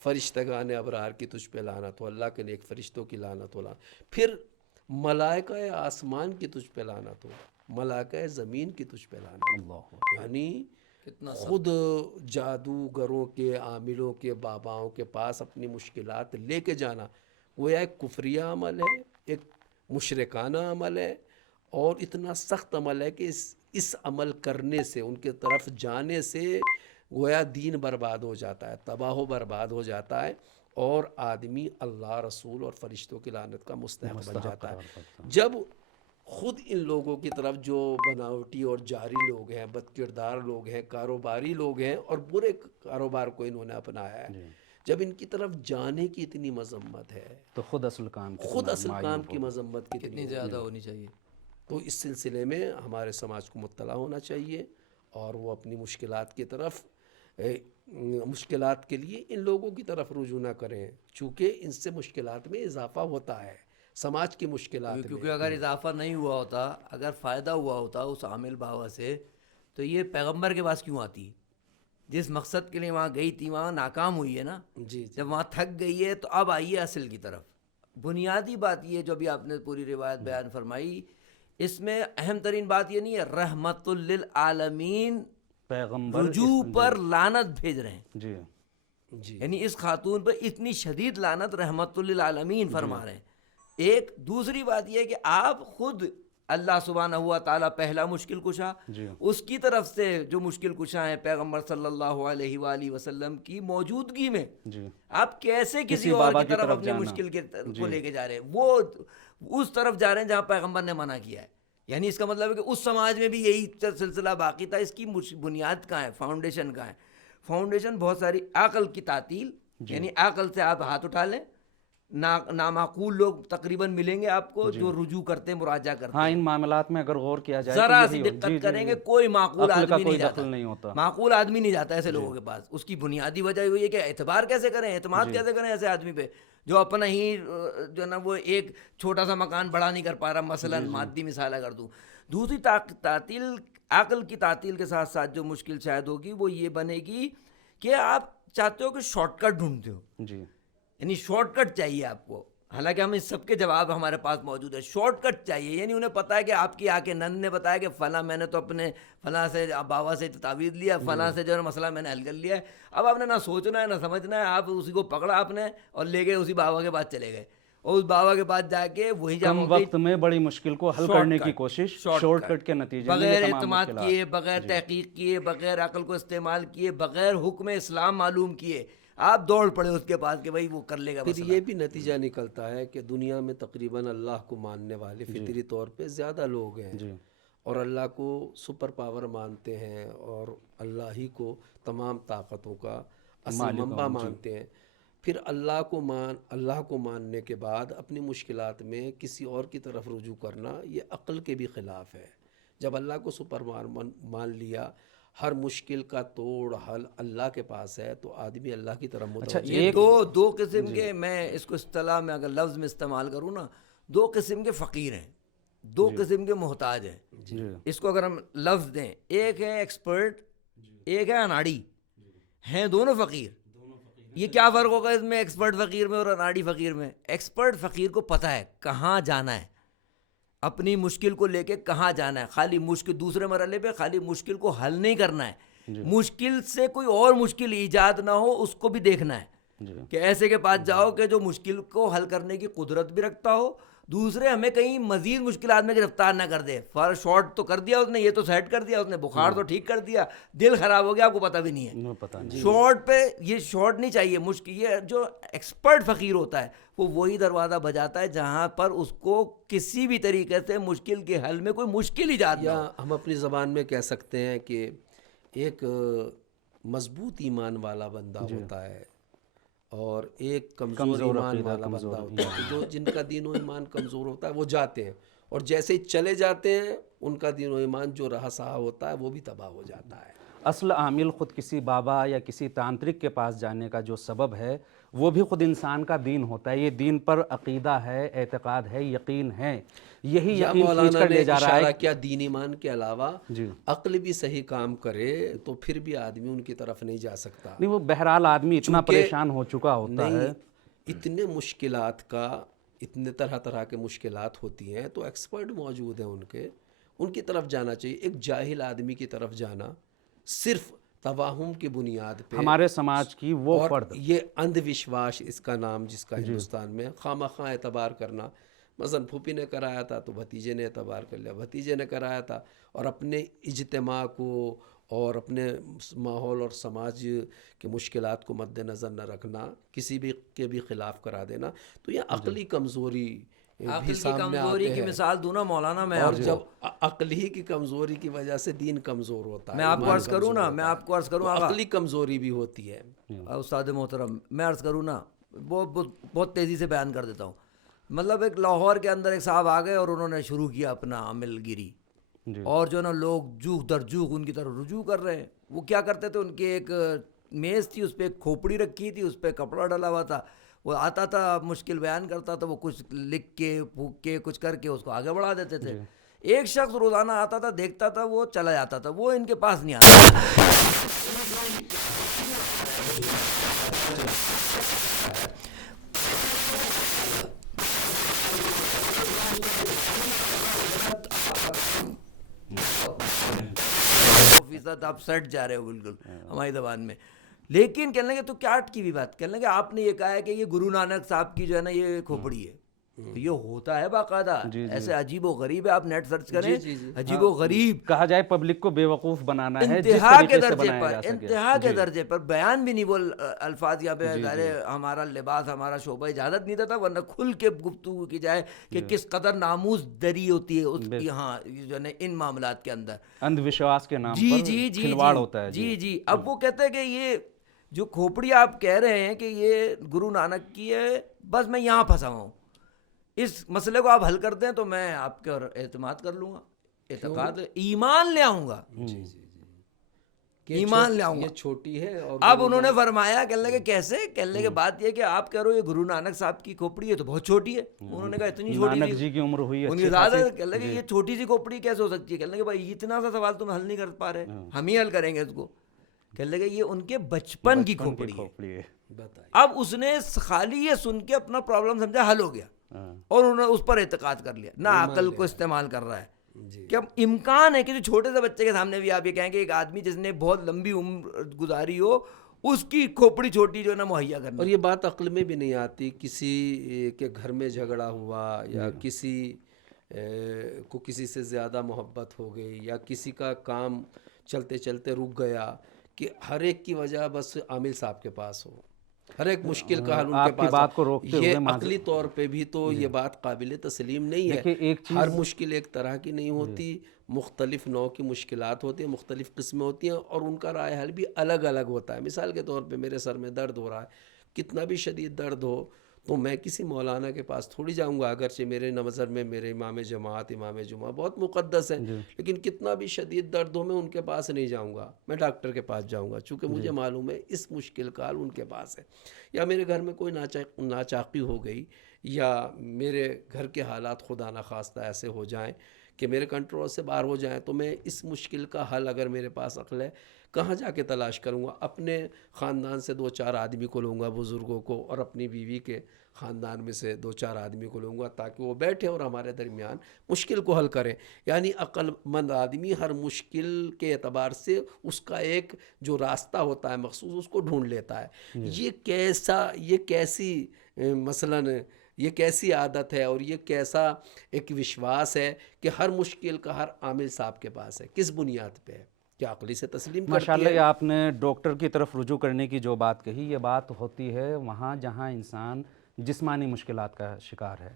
فرشتگان ابرار کی تجھ پہ لعنت ہو، اللہ کے نیک فرشتوں کی لعنت ہو. پھر ملائکہ آسمان کی تجھ پہ لعنت ہو، ملائکہ زمین کی تجھ پہ لعنت ہو. یعنی خود جادوگروں کے، عاملوں کے، باباؤں کے پاس اپنی مشکلات لے کے جانا گویا ایک کفریہ عمل ہے، ایک مشرکانہ عمل ہے، اور اتنا سخت عمل ہے کہ اس عمل کرنے سے، ان کے طرف جانے سے گویا دین برباد ہو جاتا ہے، تباہ و برباد ہو جاتا ہے، اور آدمی اللہ، رسول اور فرشتوں کی لعنت کا مستحق بن جاتا ہے. جب خود ان لوگوں کی طرف جو بناوٹی اور جاری لوگ ہیں، بد کردار لوگ ہیں، کاروباری لوگ ہیں، اور برے کاروبار کو انہوں نے اپنایا ہے، جب ان کی طرف جانے کی اتنی مذمت ہے تو خود اصل کام خود اصل کام کی مذمت کتنی زیادہ ہونی چاہیے. تو اس سلسلے میں ہمارے سماج کو مطلع ہونا چاہیے، اور وہ اپنی مشکلات کی طرف، مشکلات کے لیے ان لوگوں کی طرف رجوع نہ کریں، چونکہ ان سے مشکلات میں اضافہ ہوتا ہے، سماج کی مشکلات میں. کیونکہ اگر اضافہ نہیں ہوا ہوتا، اگر فائدہ ہوا ہوتا اس عامل بابا سے، تو یہ پیغمبر کے پاس کیوں آتی؟ جس مقصد کے لیے وہاں گئی تھی وہاں ناکام ہوئی ہے نا. جی جب وہاں تھک گئی ہے تو اب آئیے اصل کی طرف. بنیادی بات یہ جو بھی آپ نے پوری روایت بیان فرمائی، اس میں اہم ترین بات یہ نہیں ہے رحمت للعالمین پیغمبر رجوع پر لعنت بھیج رہے ہیں، جی جی یعنی اس خاتون پر اتنی شدید لعنت رحمت للعالمین فرما رہے ہیں. ایک دوسری بات یہ ہے کہ آپ خود اللہ سبحانہ ہوا تعالیٰ پہلا مشکل کشا، جی اس کی طرف سے جو مشکل کشا ہیں پیغمبر صلی اللہ علیہ وآلہ وسلم کی موجودگی میں جی آپ کیسے کسی کسی اور بابا کی کی طرف طرف اپنی جانا. مشکل کو لے کے جا رہے ہیں، وہ اس طرف جا رہے ہیں جہاں پیغمبر نے منع کیا ہے. یعنی اس کا مطلب ہے کہ اس سماج میں بھی یہی سلسلہ باقی تھا. اس کی بنیاد کہاں ہے، فاؤنڈیشن کہاں ہے؟ فاؤنڈیشن بہت ساری عقل کی تعطیل، یعنی عقل سے آپ ہاتھ اٹھا لیں. نامعقول لوگ تقریباً ملیں گے آپ کو جو رجوع کرتے ہیں، مراجعہ کرتے ہاں ہیں. ان معاملات میں اگر غور کیا جائے ذرا تو سی یہی دقت کریں گے، کوئی معقول عقل کا آدمی کوئی نہیں جاتا، دخل نہیں ہوتا. معقول آدمی نہیں جاتا ایسے لوگوں کے پاس. اس کی بنیادی وجہ یہ ہے کہ اعتبار کیسے کریں، اعتماد کیسے کریں ایسے آدمی پہ جو اپنا ہی جو نا وہ ایک چھوٹا سا مکان بڑا نہیں کر پا رہا. مثلاً مادی مثال اگر دوں. دوسری تعطیل، عقل کی تعطیل کے ساتھ ساتھ جو مشکل شاید ہوگی وہ یہ بنے گی کہ آپ چاہتے ہو کہ شارٹ کٹ ڈھونڈتے ہو، جی یعنی شارٹ کٹ چاہیے آپ کو. حالانکہ ہم اس سب کے جواب ہمارے پاس موجود ہے. شارٹ کٹ چاہیے، یعنی انہیں پتا ہے کہ آپ کی آ کے نن نے بتایا کہ فلاں میں نے تو اپنے فلاں سے بابا سے تعویذ لیا، فلاں سے جو ہے مسئلہ میں نے حل کر لیا ہے. اب آپ نے نہ سوچنا ہے نہ سمجھنا ہے، آپ اسی کو پکڑا آپ نے اور لے گئے اسی بابا کے پاس چلے گئے، اور اس بابا کے پاس جا کے وہی کم وقت میں بڑی مشکل کو حل کرنے کی کوشش، شارٹ کٹ کے نتیجے میں بغیر یہ تمام اعتماد مشکلات. کیے، بغیر تحقیق کیے، بغیر عقل کو استعمال کیے، بغیر حکم اسلام معلوم کیے آپ دوڑ پڑے اس کے پاس کہ بھائی وہ کر لے گا. پھر یہ بھی نتیجہ نکلتا ہے کہ دنیا میں تقریباً اللہ کو ماننے والے فطری طور پہ زیادہ لوگ ہیں، جی اور اللہ کو سپر پاور مانتے ہیں، اور اللہ ہی کو تمام طاقتوں کا اصل منبع مانتے ہیں. پھر اللہ کو ماننے کے بعد اپنی مشکلات میں کسی اور کی طرف رجوع کرنا یہ عقل کے بھی خلاف ہے. جب اللہ کو سپر مان لیا، ہر مشکل کا توڑ حل اللہ کے پاس ہے، تو آدمی اللہ کی طرف متوجہ. یہ دو قسم کے، میں اس کو اصطلاح میں اگر لفظ میں استعمال کروں نا، دو قسم کے فقیر ہیں، دو قسم کے محتاج ہیں. اس کو اگر ہم لفظ دیں، ایک ہے ایکسپرٹ، ایک ہے اناڑی، ہیں دونوں فقیر. یہ کیا فرق ہوگا اس میں ایکسپرٹ فقیر میں اور اناڑی فقیر میں؟ ایکسپرٹ فقیر کو پتہ ہے کہاں جانا ہے، اپنی مشکل کو لے کے کہاں جانا ہے. خالی مشکل دوسرے مرحلے پہ خالی مشکل کو حل نہیں کرنا ہے، مشکل سے کوئی اور مشکل ایجاد نہ ہو اس کو بھی دیکھنا ہے کہ ایسے کے پاس جاؤ کہ جو مشکل کو حل کرنے کی قدرت بھی رکھتا ہو، دوسرے ہمیں کہیں مزید مشکلات میں گرفتار نہ کر دے. شارٹ تو کر دیا اس نے، یہ تو سیٹ کر دیا اس نے، بخار تو ٹھیک کر دیا، دل خراب ہو گیا آپ کو پتہ بھی نہیں ہے. شارٹ پہ یہ شارٹ نہیں چاہیے. مشکل یہ جو ایکسپرٹ فقیر ہوتا ہے وہ وہی دروازہ بجاتا ہے جہاں پر اس کو کسی بھی طریقے سے مشکل کے حل میں کوئی مشکل ایجاد نہ ہو. یا ہم اپنی زبان میں کہہ سکتے ہیں کہ ایک مضبوط ایمان والا بندہ ہوتا ہے اور ایک کمزور ایمان والا بندہ ہوتا ہے. جو جن کا دین و ایمان کمزور ہوتا ہے وہ جاتے ہیں، اور جیسے ہی چلے جاتے ہیں ان کا دین و ایمان جو رہا سہا ہوتا ہے وہ بھی تباہ ہو جاتا ہے. اصل عامل خود کسی بابا یا کسی تانترک کے پاس جانے کا جو سبب ہے وہ بھی خود انسان کا دین ہوتا ہے. یہ دین پر عقیدہ ہے، اعتقاد ہے، یقین ہے. یہی یقین کھینچ کر لے جا رہا ہے. کیا دین ایمان کے علاوہ عقل بھی صحیح کام کرے تو پھر بھی آدمی ان کی طرف نہیں جا سکتا. نہیں، وہ بہرحال آدمی اتنا پریشان ہو چکا ہوتا ہے. اتنے مشکلات کا، اتنے طرح طرح کے مشکلات ہوتی ہیں تو ایکسپرٹ موجود ہیں ان کی طرف جانا چاہیے. ایک جاہل آدمی کی طرف جانا صرف توہم کی بنیاد پہ، ہمارے سماج کی وہ فرد، یہ اندھ وشواس اس کا نام جس کا ہندوستان میں خواہ مخواہ اعتبار کرنا. مثلا پھوپھی نے کرایا تھا تو بھتیجے نے اعتبار کر لیا، بھتیجے نے کرایا تھا، اور اپنے اجتماع کو اور اپنے ماحول اور سماج کے مشکلات کو مد نظر نہ رکھنا، کسی بھی کے بھی خلاف کرا دینا. تو یہ عقلی کمزوری عقل کی کمزوری کی مثال دوں نا مولانا میں، اور جب عقل ہی کی کمزوری کی وجہ سے دین کمزور ہوتا ہے. میں آپ کو عرض کروں عقلی کمزوری بھی ہوتی ہے. استاد محترم میں عرض کروں نا، بہت تیزی سے بیان کر دیتا ہوں. مطلب ایک لاہور کے اندر ایک صاحب آ گئے اور انہوں نے شروع کیا اپنا عمل گیری، اور جو نا لوگ جوخ در جوخ ان کی طرف رجوع کر رہے ہیں. وہ کیا کرتے تھے، ان کی ایک میز تھی، اس پہ ایک کھوپڑی رکھی تھی، اس پہ کپڑا ڈلا ہوا تھا. وہ آتا تھا مشکل بیان کرتا تھا، وہ کچھ لکھ کے پھونک کے کچھ کر کے اس کو آگے بڑھا دیتے تھے. ایک شخص روزانہ آتا تھا، دیکھتا تھا، وہ چلا جاتا تھا، وہ ان کے پاس نہیں آتا. ساتھ آپ سٹ جا رہے ہو بالکل ہماری زبان میں. لیکن کہنے لگے تو کیا اٹکی ہوئی بات, کہنے لگے آپ نے یہ کہا ہے کہ یہ گرو نانک صاحب کی جو ہے نا یہ کھوپڑی ہے. تو یہ ہوتا ہے باقاعدہ, ایسے عجیب و غریب ہے, آپ نیٹ سرچ کریں, عجیب و غریب, کہا جائے پبلک کو بیوقوف بنانا ہے جس انتہا کے طریقے سے درجے بنایا پر, جا سکے. انتہا کے درجے پر بیان بھی نہیں, وہ الفاظ یہاں پہ ظاہر ہمارا لباس ہمارا شعبہ اجازت نہیں دیتا, ورنہ کھل کے گفتگو کی جائے کہ کس قدر ناموس دری ہوتی ہے اس یہاں جو ہے ان معاملات کے اندر, اندھ وشواس کے نام جی پر جی جی کھلواڑ ہوتا ہے. جی جی. اب وہ کہتے ہیں کہ یہ جو کھوپڑی آپ کہہ رہے ہیں کہ یہ گرو نانک کی ہے, بس میں یہاں پھنسا ہوں, اس مسئلے کو آپ حل کر دیں تو میں آپ کے اور اعتماد کر لوں گا, اعتقاد ایمان لے آؤں گا, ایمان لے آؤں گا. یہ چھوٹی ہے. اور اب انہوں نے فرمایا, کہنے لگے کیسے, کہنے لگے بات یہ کہ آپ کہہ رہے ہو یہ گرو نانک صاحب کی کھوپڑی ہے تو بہت چھوٹی ہے. انہوں نے کہا اتنی چھوٹی نانک سی جی کی عمر ہوئی ان کی زیادہ, کہنے لگے یہ چھوٹی سی کھوپڑی کیسے ہو سکتی ہے, کہنے لگے بھائی اتنا سا سوال تم حل نہیں کر پا رہے, ہم ہی حل کریں گے اس کو. کہنے لگے یہ ان کے بچپن کی کھوپڑی ہے. اب اس نے خالی یہ سن کے اپنا پرابلم سمجھا حل ہو گیا, اور انہوں نے اس پر اعتقاد کر لیا, نہ عقل کو استعمال کر رہا ہے. کہ اب امکان ہے کہ جو چھوٹے سے بچے کے سامنے بھی آپ یہ کہیں کہ ایک آدمی جس نے بہت لمبی عمر گزاری ہو, اس کی کھوپڑی چھوٹی جو ہے نا مہیا کرنا. اور یہ بات عقل میں بھی نہیں آتی, کسی کے گھر میں جھگڑا ہوا یا کسی کو کسی سے زیادہ محبت ہو گئی یا کسی کا کام چلتے چلتے رک گیا, کہ ہر ایک کی وجہ بس عامل صاحب کے پاس ہو, ہر ایک مشکل کا حل ان کے پاس ہو. یہ عقلی طور پہ بھی تو یہ بات قابل تسلیم نہیں ہے. ہر مشکل ایک طرح کی نہیں ہوتی, مختلف نوع کی مشکلات ہوتی ہیں, مختلف قسمیں ہوتی ہیں, اور ان کا رائے حل بھی الگ الگ ہوتا ہے. مثال کے طور پہ میرے سر میں درد ہو رہا ہے, کتنا بھی شدید درد ہو تو میں کسی مولانا کے پاس تھوڑی جاؤں گا, اگرچہ میرے نظر میں میرے امام جماعت امام جمعہ بہت مقدس ہیں, لیکن کتنا بھی شدید درد ہو میں ان کے پاس نہیں جاؤں گا, میں ڈاکٹر کے پاس جاؤں گا, چونکہ مجھے معلوم ہے اس مشکل کا حل ان کے پاس ہے. یا میرے گھر میں کوئی ناچاقی ہو گئی, یا میرے گھر کے حالات خدا نخواستہ ایسے ہو جائیں کہ میرے کنٹرول سے باہر ہو جائیں, تو میں اس مشکل کا حل اگر میرے پاس عقل ہے کہاں جا کے تلاش کروں گا؟ اپنے خاندان سے 2-4 آدمی کو لوں گا, بزرگوں کو, اور اپنی بیوی کے خاندان میں سے 2-4 آدمی کو لوں گا, تاکہ وہ بیٹھے اور ہمارے درمیان مشکل کو حل کریں. یعنی عقل مند آدمی ہر مشکل کے اعتبار سے اس کا ایک جو راستہ ہوتا ہے مخصوص, اس کو ڈھونڈ لیتا ہے. یہ کیسی مثلاً یہ کیسی عادت ہے, اور یہ کیسا ایک وشواس ہے کہ ہر مشکل کا ہر عامل صاحب کے پاس ہے, کس بنیاد پہ ہے؟ کیا عقلی سے تسلیم کرتی ہے؟ ماشاءاللہ, یہ آپ نے ڈاکٹر کی طرف رجوع کرنے کی جو بات کہی, یہ بات ہوتی ہے وہاں جہاں انسان جسمانی مشکلات کا شکار ہے.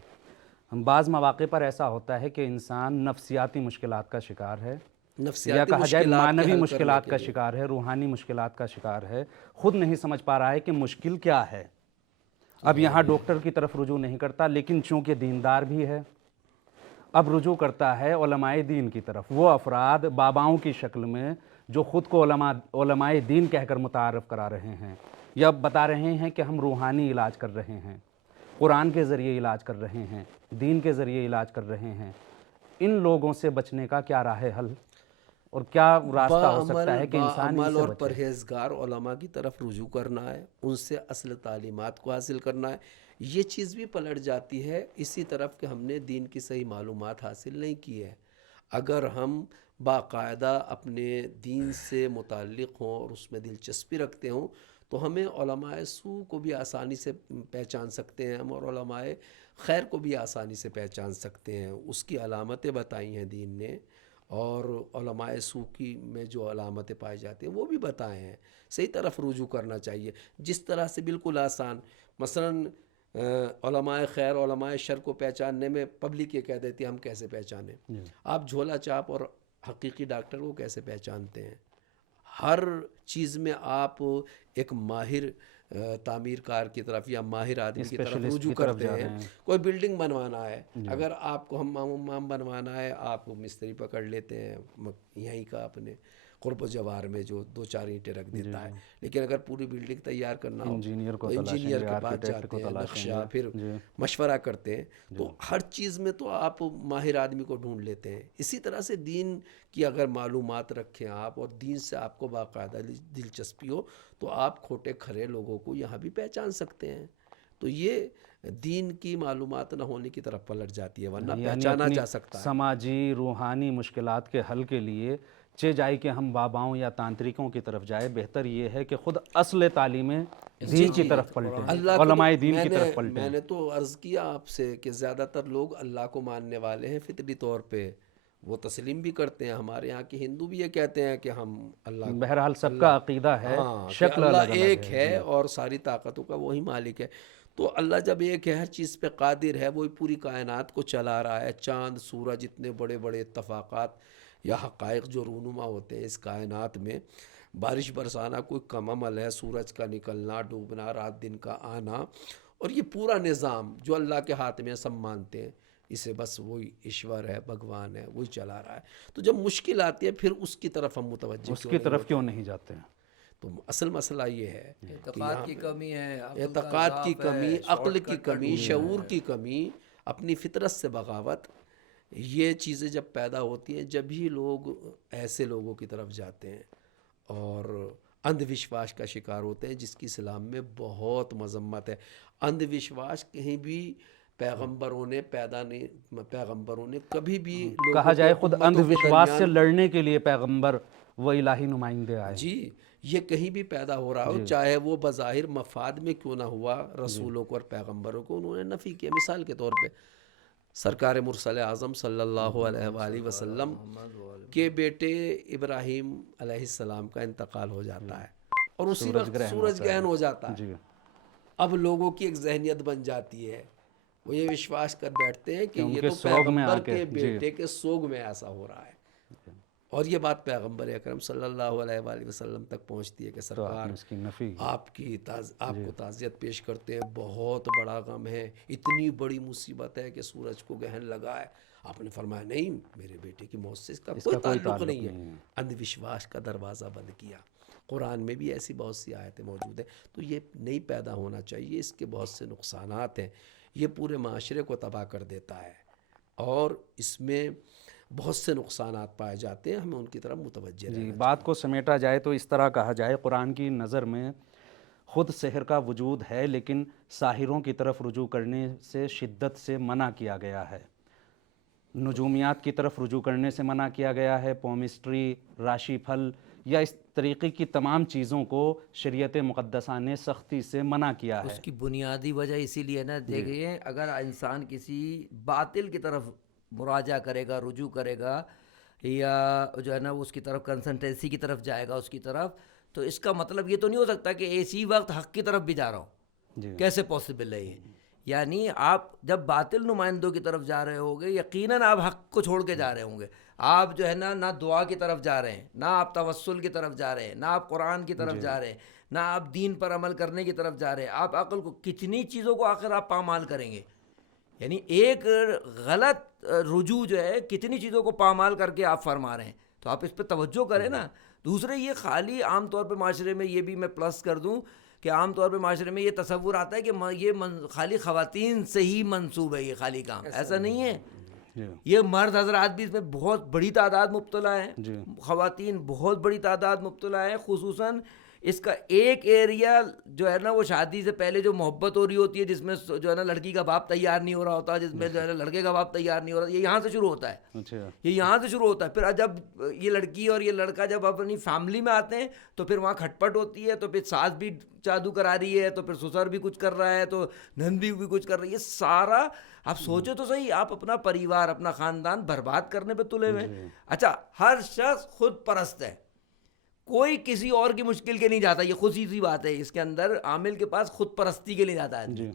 بعض مواقع پر ایسا ہوتا ہے کہ انسان نفسیاتی مشکلات کا شکار ہے, یا کہا جائے معنوی مشکلات کا شکار ہے, روحانی مشکلات کا شکار ہے, خود نہیں سمجھ پا رہا ہے کہ مشکل کیا ہے. اب یہاں ڈاکٹر کی طرف رجوع نہیں کرتا, لیکن چونکہ دیندار بھی ہے, اب رجوع کرتا ہے علماء دین کی طرف. وہ افراد باباؤں کی شکل میں جو خود کو علماء دین کہہ کر متعارف کرا رہے ہیں, یا بتا رہے ہیں کہ ہم روحانی علاج کر رہے ہیں, قرآن کے ذریعے علاج کر رہے ہیں, دین کے ذریعے علاج کر رہے ہیں. ان لوگوں سے بچنے کا کیا راہ حل اور کیا راستہ ہو سکتا ہے کہ انسان ان سے اور بچے؟ پرہیزگار علماء کی طرف رجوع کرنا ہے, ان سے اصل تعلیمات کو حاصل کرنا ہے. یہ چیز بھی پلٹ جاتی ہے اسی طرف کہ ہم نے دین کی صحیح معلومات حاصل نہیں کی ہے. اگر ہم باقاعدہ اپنے دین سے متعلق ہوں اور اس میں دلچسپی رکھتے ہوں تو ہمیں علماء سو کو بھی آسانی سے پہچان سکتے ہیں ہم, اور علماء خیر کو بھی آسانی سے پہچان سکتے ہیں. اس کی علامتیں بتائی ہیں دین نے, اور علماء سو کی میں جو علامتیں پائی جاتی ہیں وہ بھی بتائے ہیں. صحیح طرف رجوع کرنا چاہیے, جس طرح سے بالکل آسان. مثلاً علماء خیر علماء شر کو پہچاننے میں پبلک یہ کہہ دیتی ہے ہم کیسے پہچانیں؟ آپ جھولا چاپ اور حقیقی ڈاکٹر کو کیسے پہچانتے ہیں؟ ہر چیز میں آپ ایک ماہر تعمیر کار کی طرف یا ماہر آدمی کی طرف رجوع کرتے ہیں. کوئی بلڈنگ بنوانا ہے, اگر آپ کو حمام بنوانا ہے, آپ مستری پکڑ لیتے ہیں یہیں کا اپنے قرب و جوار میں جو 2-4 اینٹیں رکھ دیتا ہے. لیکن اگر پوری بلڈنگ تیار کرنا ہو تو انجینئر کے پاس جاتے ہیں, نقشہ پھر مشورہ کرتے ہیں. تو ہر چیز میں تو آپ ماہر آدمی کو ڈھونڈ لیتے ہیں. اسی طرح سے دین کی اگر معلومات رکھیں آپ, اور دین سے آپ کو باقاعدہ دلچسپی ہو, تو آپ کھوٹے کھرے لوگوں کو یہاں بھی پہچان سکتے ہیں. تو یہ دین کی معلومات نہ ہونے کی طرف پلٹ جاتی ہے, ورنہ پہچانا جا سکتا ہے. سماجی روحانی مشکلات کے حل کے لیے چہ جائے کہ ہم باباؤں یا تانترکوں کی طرف جائے، بہتر یہ ہے کہ خود اصل تعلیم دین کی طرف پلٹیں، اللہ کو علماء دین میں کی نے طرف پلٹیں۔ میں نے تو عرض کیا آپ سے کہ زیادہ تر لوگ اللہ کو ماننے والے ہیں فطری طور پہ، وہ تسلیم بھی کرتے ہیں، ہمارے یہاں کے ہندو بھی یہ کہتے ہیں کہ ہم اللہ بہرحال سب کا عقیدہ ہے، ہاں کہ شکل اللہ الگ الگ ایک ہے اور ساری طاقتوں کا وہی مالک ہے۔ تو اللہ جب ایک ہے، ہر چیز پہ قادر ہے، وہی پوری کائنات کو چلا رہا ہے۔ چاند، سورج، اتنے بڑے بڑے اتفاقات یا حقائق جو رونما ہوتے ہیں اس کائنات میں، بارش برسانا کوئی کم عمل ہے، سورج کا نکلنا، ڈوبنا، رات دن کا آنا، اور یہ پورا نظام جو اللہ کے ہاتھ میں سب مانتے ہیں، اسے بس وہی ایشور ہے، بھگوان ہے، وہی چلا رہا ہے۔ تو جب مشکل آتی ہے پھر اس کی طرف ہم متوجہ اس کی طرف کیوں نہیں جاتے ہیں؟ تو اصل مسئلہ یہ ہے اعتقاد کی کمی ہے، اعتقاد کی کمی، عقل کی کمی، شعور کی کمی، اپنی فطرت سے بغاوت، یہ چیزیں جب پیدا ہوتی ہیں جب ہی لوگ ایسے لوگوں کی طرف جاتے ہیں اور اندھ وشواس کا شکار ہوتے ہیں، جس کی اسلام میں بہت مذمت ہے۔ اندھ وشواس کہیں بھی پیغمبروں نے کبھی بھی کہا جائے خود اندھ وشواس سے لڑنے کے لیے پیغمبر وہ الہی نمائندے آئے۔ جی یہ کہیں بھی پیدا ہو رہا ہو، چاہے وہ بظاہر مفاد میں کیوں نہ ہوا، رسولوں کو اور پیغمبروں کو انہوں نے نفی کیا۔ مثال کے طور پہ سرکار مرسل اعظم صلی اللہ علیہ وآلہ وسلم کے بیٹے ابراہیم علیہ السلام کا انتقال ہو جاتا ہے اور اسی وقت سورج گرہن ہو جاتا ہے۔ اب لوگوں کی ایک ذہنیت بن جاتی ہے، وہ یہ وشواس کر بیٹھتے ہیں کہ یہ تو پیغمبر کے بیٹے کے سوگ میں ایسا ہو رہا ہے، اور یہ بات پیغمبر اکرم صلی اللہ علیہ وآلہ وسلم تک پہنچتی ہے کہ سرکار آپ کو تعزیت پیش کرتے ہیں، بہت بڑا غم ہے، اتنی بڑی مصیبت ہے کہ سورج کو گرہن لگا ہے۔ آپ نے فرمایا نہیں، میرے بیٹے کی موت سے اس کا کوئی تعلق نہیں ہے۔ اندھ وشواس کا دروازہ بند کیا۔ قرآن میں بھی ایسی بہت سی آیتیں موجود ہیں۔ تو یہ نہیں پیدا ہونا چاہیے، اس کے بہت سے نقصانات ہیں، یہ پورے معاشرے کو تباہ کر دیتا ہے اور اس میں بہت سے نقصانات پائے جاتے ہیں، ہمیں ان کی طرف متوجہ رہنا چاہیے۔ بات کو سمیٹا جائے تو اس طرح کہا جائے، قرآن کی نظر میں خود سحر کا وجود ہے، لیکن ساحروں کی طرف رجوع کرنے سے شدت سے منع کیا گیا ہے۔ نجومیات کی طرف رجوع کرنے سے منع کیا گیا ہے، پومسٹری، راشی پھل یا اس طریقے کی تمام چیزوں کو شریعت مقدسہ نے سختی سے منع کیا ہے۔ اس کی بنیادی وجہ اسی لیے نا، دیکھیے اگر انسان کسی باطل کی طرف مراجعہ کرے گا، رجوع کرے گا، یا جو ہے نا اس کی طرف کنسنٹینسی کی طرف جائے گا، اس کی طرف، تو اس کا مطلب یہ تو نہیں ہو سکتا کہ اسی وقت حق کی طرف بھی جا رہا ہوں۔ کیسے پاسبل ہے یہ؟ یعنی آپ جب باطل نمائندوں کی طرف جا رہے ہوگے، یقیناً آپ حق کو چھوڑ کے جا رہے ہوں گے۔ آپ جو ہے نا نہ دعا کی طرف جا رہے ہیں، نہ آپ توسل کی طرف جا رہے ہیں، نہ آپ قرآن کی طرف جا رہے ہیں، نہ آپ دین پر عمل کرنے کی طرف جا رہے ہیں۔ آپ عقل کو کتنی چیزوں کو آخر آپ پامال کریں گے، یعنی ایک غلط رجوع جو ہے کتنی چیزوں کو پامال کر کے آپ فرما رہے ہیں۔ تو آپ اس پہ توجہ کریں نا۔ دوسرے یہ خالی عام طور پہ معاشرے میں یہ بھی میں پلس کر دوں کہ عام طور پہ معاشرے میں یہ تصور آتا ہے کہ یہ خالی خواتین سے ہی منسوب ہے، یہ خالی کام ایسا نہیں ہے۔ یہ مرد حضرات بھی اس میں بہت بڑی تعداد مبتلا ہیں، خواتین بہت بڑی تعداد مبتلا ہیں۔ خصوصاً اس کا ایک ایریا جو ہے نا وہ شادی سے پہلے جو محبت ہو رہی ہوتی ہے، جس میں جو ہے نا لڑکی کا باپ تیار نہیں ہو رہا ہوتا، جس میں جو ہے نا لڑکے کا باپ تیار نہیں ہو رہا، یہ یہاں سے شروع ہوتا ہے۔ یہ یہاں سے شروع ہوتا ہے۔ پھر جب یہ لڑکی اور یہ لڑکا جب اپنی فیملی میں آتے ہیں تو پھر وہاں کھٹ پٹ ہوتی ہے، تو پھر ساس بھی جادو کرا رہی ہے، تو پھر سسر بھی کچھ کر رہا ہے، تو نند بھی کچھ کر رہی ہے۔ سارا آپ سوچے تو صحیح، آپ اپنا پریوار، اپنا خاندان برباد کرنے پہ تلے ہوئے ہیں۔ اچھا، ہر شخص خود پرست ہے، کوئی کسی اور کی مشکل کے نہیں جاتا، یہ خود سی بات ہے۔ اس کے اندر عامل کے پاس خود پرستی کے لیے جاتا ہے،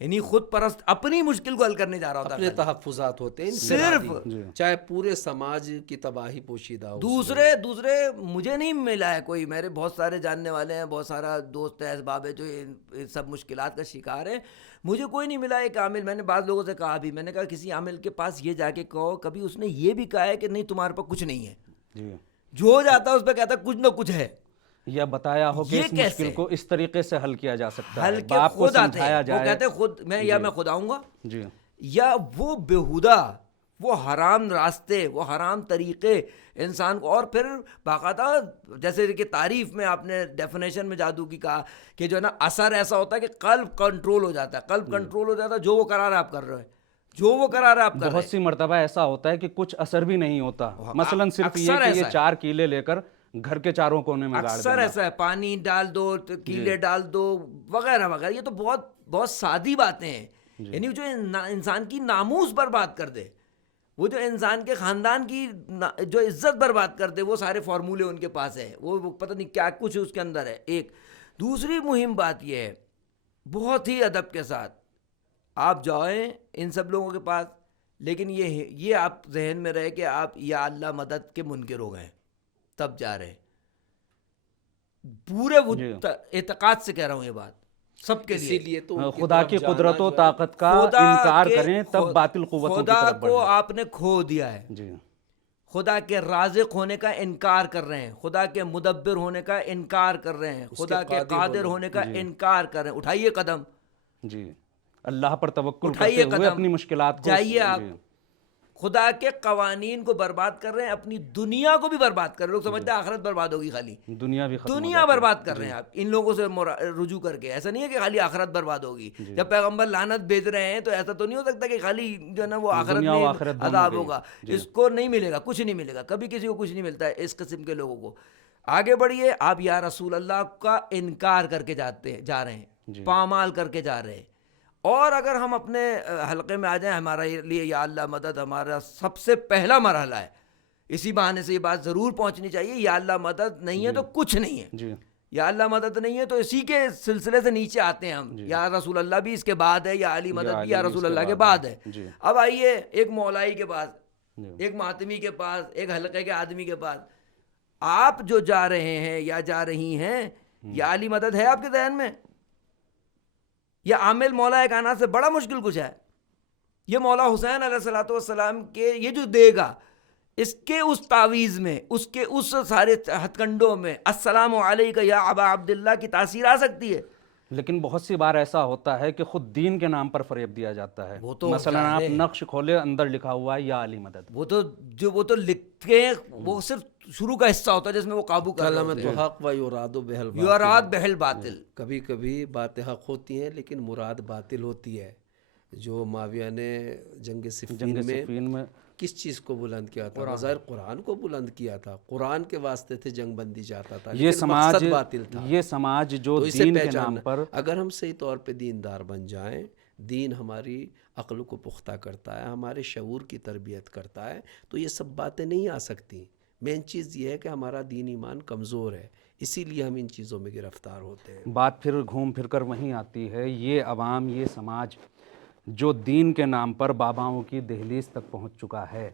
یعنی خود پرست اپنی مشکل کو حل کرنے جا رہا ہوتا ہے۔ اپنے تحفظات ہوتے ہیں صرف، چاہے پورے سماج کی تباہی پوشیدہ ہو۔ دوسرے مجھے نہیں ملا ہے کوئی، میرے بہت سارے جاننے والے ہیں، بہت سارا دوست ہے، احباب ہے جو ان سب مشکلات کا شکار ہیں، مجھے کوئی نہیں ملا ایک عامل۔ میں نے بعض لوگوں سے کہا بھی، میں نے کہا کسی عامل کے پاس یہ جا کے کہو، کبھی اس نے یہ بھی کہا ہے کہ نہیں تمہارے پاس کچھ نہیں ہے؟ جو جاتا ہے اس پہ کہتا ہے کچھ نہ کچھ ہے، یا بتایا ہو کہ اس مشکل کو اس طریقے سے حل کیا جا سکتا ہے، حل کے باپ کو خود آتے ہیں، سمجھایا وہ جائے، کہتے ہیں خود میں یا میں خود آؤں گا، جی، یا وہ بیہودہ، وہ حرام راستے، وہ حرام طریقے انسان کو، اور پھر باقاعدہ جیسے کہ تعریف میں آپ نے ڈیفینیشن میں جادو کی کہا کہ جو ہے نا اثر ایسا ہوتا ہے کہ قلب کنٹرول ہو جاتا ہے، قلب کنٹرول ہو جاتا ہے، جو وہ قرار آپ کر رہے ہیں، جو وہ کرا رہا ہے آپ کر رہے بہت ہیں. سی مرتبہ ایسا ہوتا ہے کہ کچھ اثر بھی نہیں ہوتا. مثلاً صرف یہ اکثر کہ ایسا یہ ہے. 4 کیلے لے کر گھر کے چاروں کونے میں گاڑ اکثر دینا. ایسا ہے, پانی ڈال دو, کیلے ڈال دو, وغیرہ وغیرہ. یہ تو بہت بہت سادی باتیں ہیں, یعنی جو انسان کی ناموس برباد کر دے, وہ جو انسان کے خاندان کی جو عزت برباد کر دے, وہ سارے فارمولے ان کے پاس ہے. وہ پتہ نہیں کیا کچھ اس کے اندر ہے. ایک دوسری مہم بات یہ ہے, بہت ہی ادب کے ساتھ آپ جائیں ان سب لوگوں کے پاس, لیکن یہ آپ ذہن میں رہے کہ آپ یا اللہ مدد کے منکر ہو گئے تب جا رہے ہیں. پورے اعتقاد سے کہہ رہا ہوں یہ بات سب کے اسی لیے. لیے تو ان خدا طرف کی جانا قدرت و جو ہے طاقت کا انکار کریں تب باطل قوتوں کی خدا طرف کو بڑھیں. آپ نے کھو دیا ہے. جی خدا کے رازق ہونے کا انکار کر رہے ہیں, خدا کے مدبر ہونے کا انکار کر رہے ہیں, خدا کے قادر ہونے کا انکار کر رہے ہیں. اٹھائیے قدم, جی اللہ پر توکل کرتے اٹھائیے ہوئے قدم, اپنی مشکلات کو جائیے آپ. جی. خدا کے قوانین کو برباد کر رہے ہیں, اپنی دنیا کو بھی برباد کر رہے ہیں. لوگ سمجھتے ہیں آخرت برباد ہوگی, خالی دنیا بھی ختم ہو دنیا جاتی ہے. برباد کر رہے ہیں آپ ان لوگوں سے رجوع کر کے. ایسا نہیں ہے کہ خالی آخرت برباد ہوگی. جب پیغمبر لعنت بھیج رہے ہیں تو ایسا تو نہیں ہو سکتا کہ خالی جو ہے نا وہ آخرت دنیا و میں آخرت دونوں عذاب گئی. ہوگا. اس کو نہیں ملے گا, کچھ نہیں ملے گا, کبھی کسی کو کچھ نہیں ملتا ہے اس قسم کے لوگوں کو. آگے بڑھیے آپ, یا رسول اللہ کا انکار کر کے جا رہے ہیں, پامال کر کے جا رہے ہیں. اور اگر ہم اپنے حلقے میں آ جائیں, ہمارے لیے یا اللہ مدد ہمارا سب سے پہلا مرحلہ ہے. اسی بہانے سے یہ بات ضرور پہنچنی چاہیے, یا اللہ مدد نہیں ہے تو کچھ نہیں ہے. جی یا اللہ مدد نہیں ہے تو اسی کے سلسلے سے نیچے آتے ہیں ہم. یا رسول اللہ بھی اس کے بعد ہے, یا علی مدد بھی یا رسول اللہ کے بعد ہے. اب آئیے ایک مولائی کے پاس, ایک ماتمی کے پاس, ایک حلقے کے آدمی کے پاس آپ جو جا رہے ہیں یا جا رہی ہیں, یا علی مدد ہے آپ کے ذہن میں؟ یہ عامل مولا کائنات سے بڑا مشکل کچھ ہے. یہ مولا حسین علیہ الصلوۃ والسلام کے یہ جو دے گا, اس کے اس تعویذ میں, اس کے اس سارے ہتھ کنڈوں میں السلام علیکہ یا ابا عبداللہ کی تاثیر آ سکتی ہے. لیکن بہت سی بار ایسا ہوتا ہے کہ خود دین کے نام پر فریب دیا جاتا ہے. مثلا آپ نقش کھولے, اندر لکھا ہوا ہے یا علی مدد. وہ تو لکھتے ہیں, وہ صرف شروع کا حصہ ہوتا ہے جس میں وہ قابو کر رہے ہوتے ہیں. کلمۃ حق و یراد بہل باطل, یراد بہل باطل. کبھی کبھی باتیں حق ہوتی ہیں لیکن مراد باطل ہوتی ہے. جو معاویہ نے جنگ صفین میں کس چیز کو بلند کیا تھا؟ بظاہر قرآن کو بلند کیا تھا, قرآن کے واسطے تھے جنگ بندی چاہتا تھا, یہ لیکن سماج مقصد باطل تھا. یہ سماج جو دین کے نام پر, اگر ہم صحیح طور پہ دیندار بن جائیں, دین ہماری عقل کو پختہ کرتا ہے, ہمارے شعور کی تربیت کرتا ہے, تو یہ سب باتیں نہیں آ سکتی. مین چیز یہ ہے کہ ہمارا دین ایمان کمزور ہے, اسی لیے ہم ان چیزوں میں گرفتار ہوتے ہیں. بات پھر گھوم پھر کر وہیں آتی ہے. یہ عوام, یہ سماج جو دین کے نام پر باباؤں کی دہلیز تک پہنچ چکا ہے,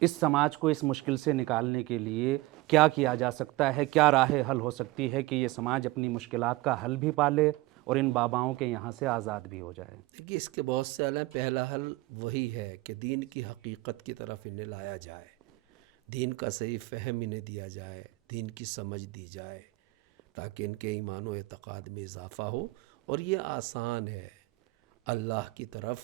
اس سماج کو اس مشکل سے نکالنے کے لیے کیا کیا جا سکتا ہے؟ کیا راہ حل ہو سکتی ہے کہ یہ سماج اپنی مشکلات کا حل بھی پالے اور ان باباؤں کے یہاں سے آزاد بھی ہو جائے؟ دیکھیے اس کے بہت سے حل ہیں. پہلا حل وہی ہے کہ دین کی حقیقت کی طرف انہیں لایا جائے, دین کا صحیح فہم انہیں دیا جائے, دین کی سمجھ دی جائے, تاکہ ان کے ایمان و اعتقاد میں اضافہ ہو. اور یہ آسان ہے, اللہ کی طرف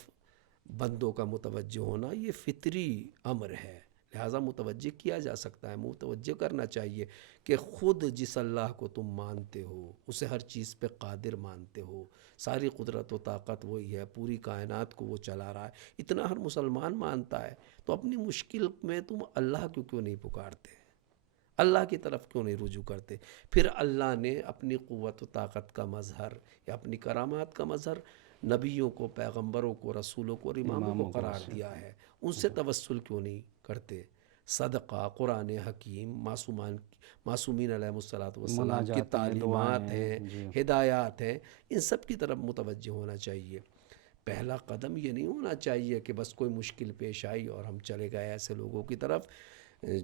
بندوں کا متوجہ ہونا یہ فطری امر ہے, لہٰذا متوجہ کیا جا سکتا ہے. متوجہ کرنا چاہیے کہ خود جس اللہ کو تم مانتے ہو اسے ہر چیز پہ قادر مانتے ہو, ساری قدرت و طاقت وہی ہے, پوری کائنات کو وہ چلا رہا ہے, اتنا ہر مسلمان مانتا ہے. تو اپنی مشکل میں تم اللہ کو کیوں نہیں پکارتے, اللہ کی طرف کیوں نہیں رجوع کرتے؟ پھر اللہ نے اپنی قوت و طاقت کا مظہر یا اپنی کرامات کا مظہر نبیوں کو, پیغمبروں کو, رسولوں کو اور اماموں کو قرار دیا ہے, ان سے توسل کیوں نہیں کرتے؟ صدقہ, قرآن حکیم, معصومین علیہ الصلوۃ والسلام کی تعلیمات ہیں, ہدایات ہیں, ان سب کی طرف متوجہ ہونا چاہیے. پہلا قدم یہ نہیں ہونا چاہیے کہ بس کوئی مشکل پیش آئی اور ہم چلے گئے ایسے لوگوں کی طرف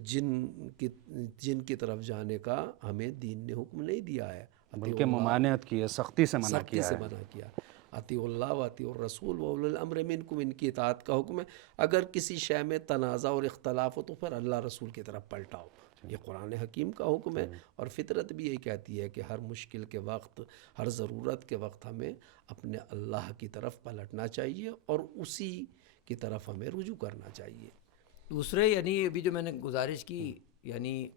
جن کی طرف جانے کا ہمیں دین نے حکم نہیں دیا ہے, بلکہ ممانعت کی ہے, سختی سے منع کیا. اطیعوا اللہ و اطیعوا الرسول و اولی الامر منکم, ان کی اطاعت کا حکم ہے. اگر کسی شے میں تنازع اور اختلاف ہو تو پھر اللہ رسول کی طرف پلٹاؤ, یہ قرآن حکیم کا حکم ہے. اور فطرت بھی یہی کہتی ہے کہ ہر مشکل کے وقت, ہر ضرورت کے وقت ہمیں اپنے اللہ کی طرف پلٹنا چاہیے اور اسی کی طرف ہمیں رجوع کرنا چاہیے. دوسرے یعنی ابھی جو میں نے گزارش کی, یعنی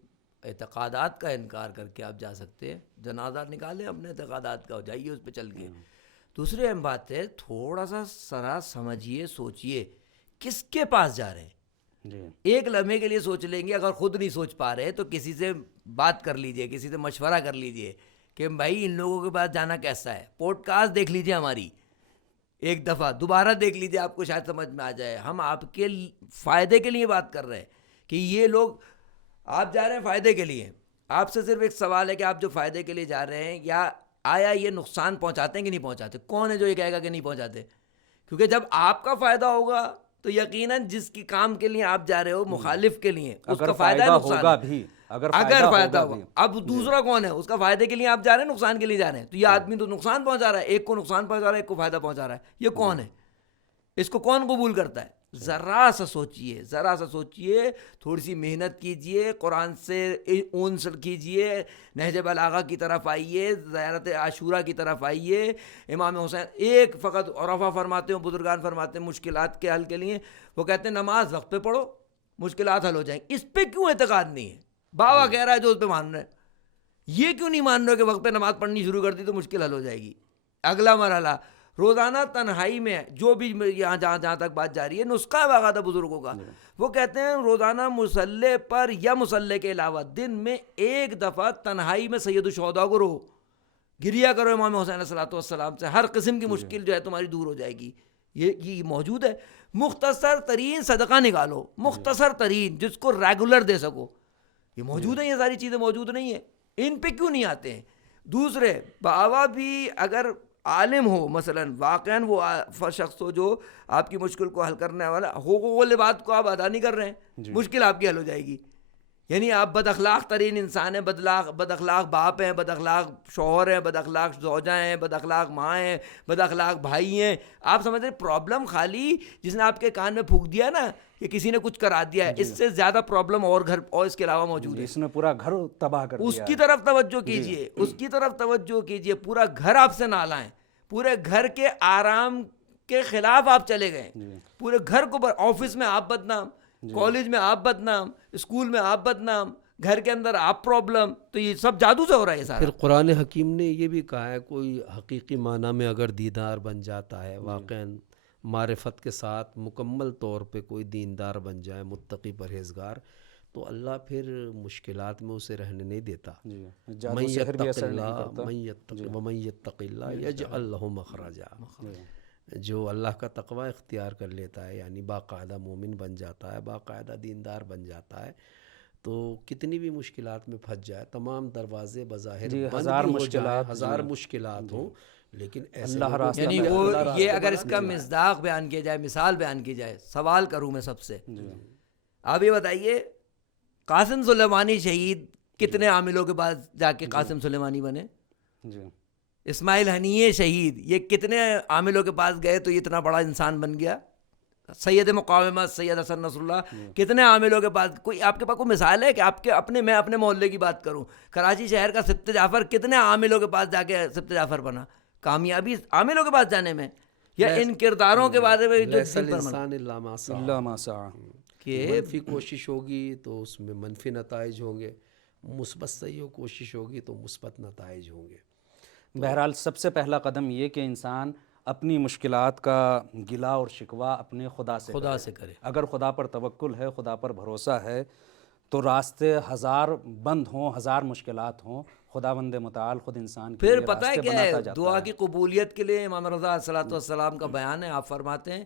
اعتقادات کا انکار کر کے آپ جا سکتے ہیں, جنازہ نکالیں اپنے اعتقادات کا, ہو جائیے اس پہ چل کے. دوسری اہم بات ہے تھوڑا سا ذرا سمجھیے سوچئے کس کے پاس جا رہے ہیں. جی ایک لمحے کے لیے سوچ لیں گے, اگر خود نہیں سوچ پا رہے تو کسی سے بات کر لیجئے, کسی سے مشورہ کر لیجئے کہ بھائی ان لوگوں کے پاس جانا کیسا ہے. پوڈ کاسٹ دیکھ لیجئے ہماری ایک دفعہ, دوبارہ دیکھ لیجئے, آپ کو شاید سمجھ میں آ جائے. ہم آپ کے فائدے کے لیے بات کر رہے ہیں کہ یہ لوگ, آپ جا رہے ہیں فائدے کے لیے, آپ سے صرف ایک سوال ہے کہ آپ جو فائدے کے لیے جا رہے ہیں یا آیا یہ نقصان پہنچاتے ہیں کہ نہیں پہنچاتے. کون ہے جو یہ کہے گا کہ نہیں پہنچاتے؟ کیونکہ جب آپ کا فائدہ ہوگا تو یقیناً جس کی کام کے لیے آپ جا رہے ہو مخالف کے لیے اس کا فائدہ ہوگا بھی, اگر فائدہ ہوگا. اب دوسرا کون ہے, اس کا فائدے کے لیے آپ جا رہے ہیں نقصان کے لیے جا رہے ہیں. تو یہ آدمی تو نقصان پہنچا رہا ہے, ایک کو نقصان پہنچا رہا ہے, ایک کو فائدہ پہنچا رہا ہے. یہ کون ہے؟ اس کو کون قبول کرتا ہے؟ ذرا سا سوچئے, ذرا سا سوچئے, تھوڑی سی محنت کیجئے, قرآن سے اونس کیجئے, نہج بلاغہ کی طرف آئیے, زیارت عاشورہ کی طرف آئیے. امام حسین ایک فقط عرفہ فرماتے ہیں, بزرگان فرماتے ہیں مشکلات کے حل کے لیے, وہ کہتے ہیں نماز وقت پہ پڑھو مشکلات حل ہو جائیں. اس پہ کیوں اعتقاد نہیں ہے؟ بابا کہہ رہا ہے جو اس پہ مان رہے ہیں, یہ کیوں نہیں مان رہے کہ وقت پہ نماز پڑھنی شروع کر دی تو مشکل حل ہو جائے گی. اگلا مرحلہ روزانہ تنہائی میں, جو بھی یہاں جہاں تک بات جاری ہے, نسخہ ہے باقاعدہ بزرگوں کا. وہ کہتے ہیں روزانہ مصلے پر یا مصلے کے علاوہ دن میں ایک دفعہ تنہائی میں سید الشہداء کو رو, گریا کرو امام حسین علیہ الصلوۃ والسلام سے, ہر قسم کی مشکل جو ہے تمہاری دور ہو جائے گی. یہ موجود ہے. مختصر ترین صدقہ نکالو, مختصر ترین, جس کو ریگولر دے سکو, یہ موجود ہے. یہ ساری چیزیں موجود نہیں ہیں, ان پہ کیوں نہیں آتے ہیں؟ دوسرے بابا بھی اگر عالم ہو, مثلا واقعاً وہ شخص ہو جو آپ کی مشکل کو حل کرنے والا ہو, وہ بات کو آپ ادا نہیں کر رہے ہیں, مشکل آپ کی حل ہو جائے گی. یعنی آپ بد اخلاق ترین انسان ہیں, بد اخلاق باپ ہیں, بد اخلاق شوہر ہیں, بد اخلاق زوجہ ہیں, بد اخلاق ماں ہیں, بد اخلاق بھائی ہیں. آپ سمجھ رہے پرابلم خالی جس نے آپ کے کان میں پھونک دیا نا کہ کسی نے کچھ کرا دیا ہے, اس سے زیادہ پرابلم اور گھر اور اس کے علاوہ موجود ہے. اس نے پورا گھر تباہ کر دیا. اس کی طرف توجہ کیجئے, اس کی طرف توجہ کیجئے. پورا گھر آپ سے نہ لائیں, پورے گھر کے آرام کے خلاف آپ چلے گئے, پورے گھر کو. آفس میں آپ بدنام, کالج میں آپ بدنام, اسکول میں آپ بدنام, گھر کے اندر آپ پرابلم. تو یہ سب جادو سے ہو رہا ہے سارا. پھر قرآن حکیم نے یہ بھی کہا ہے, کوئی حقیقی معنی میں اگر دیندار بن جاتا ہے, واقعاً معرفت کے ساتھ مکمل طور پہ کوئی دیندار بن جائے, متقی پرہیزگار, تو اللہ پھر مشکلات میں اسے رہنے نہیں دیتا. من یتق اللہ یجعل لہ مخرجا. جو اللہ کا تقوی اختیار کر لیتا ہے, یعنی باقاعدہ مومن بن جاتا ہے, باقاعدہ دیندار بن جاتا ہے, تو کتنی بھی مشکلات میں پھنس جائے, تمام دروازے بظاہر ہزار مشکلات ہوں, لیکن ایسے یعنی وہ یہ اگر اس کا مصداق بیان کیا جائے, مثال بیان کی جائے, سوال کروں میں سب سے, آپ یہ بتائیے قاسم سلیمانی شہید کتنے عاملوں کے بعد جا کے قاسم سلیمانی بنے؟ اسماعیل حنیہ شہید یہ کتنے عاملوں کے پاس گئے تو یہ اتنا بڑا انسان بن گیا؟ سید مقاومت سید حسن نصر اللہ کتنے عاملوں کے پاس؟ کوئی آپ کے پاس کوئی مثال ہے کہ آپ کے اپنے, میں اپنے محلے کی بات کروں, کراچی شہر کا سبت جعفر کتنے عاملوں کے پاس جا کے سبت جعفر بنا؟ کامیابی عاملوں کے پاس جانے میں یا ان کرداروں کے بارے میں جو انسان اللہ ما سعی, کہ منفی کوشش ہوگی تو اس میں منفی نتائج ہوں گے, مثبت صحیح کوشش ہوگی تو مثبت نتائج ہوں گے. بہرحال سب سے پہلا قدم یہ کہ انسان اپنی مشکلات کا گلا اور شکوہ اپنے خدا سے کرے. اگر خدا پر توکل ہے, خدا پر بھروسہ ہے, تو راستے ہزار بند ہوں, ہزار مشکلات ہوں, خداوند متعال خود انسان کے پھر پتہ ہے کیا ہے دعا کی قبولیت کے لیے امام رضا علیہ الصلوۃ والسلام کا بیان ہے. آپ فرماتے ہیں,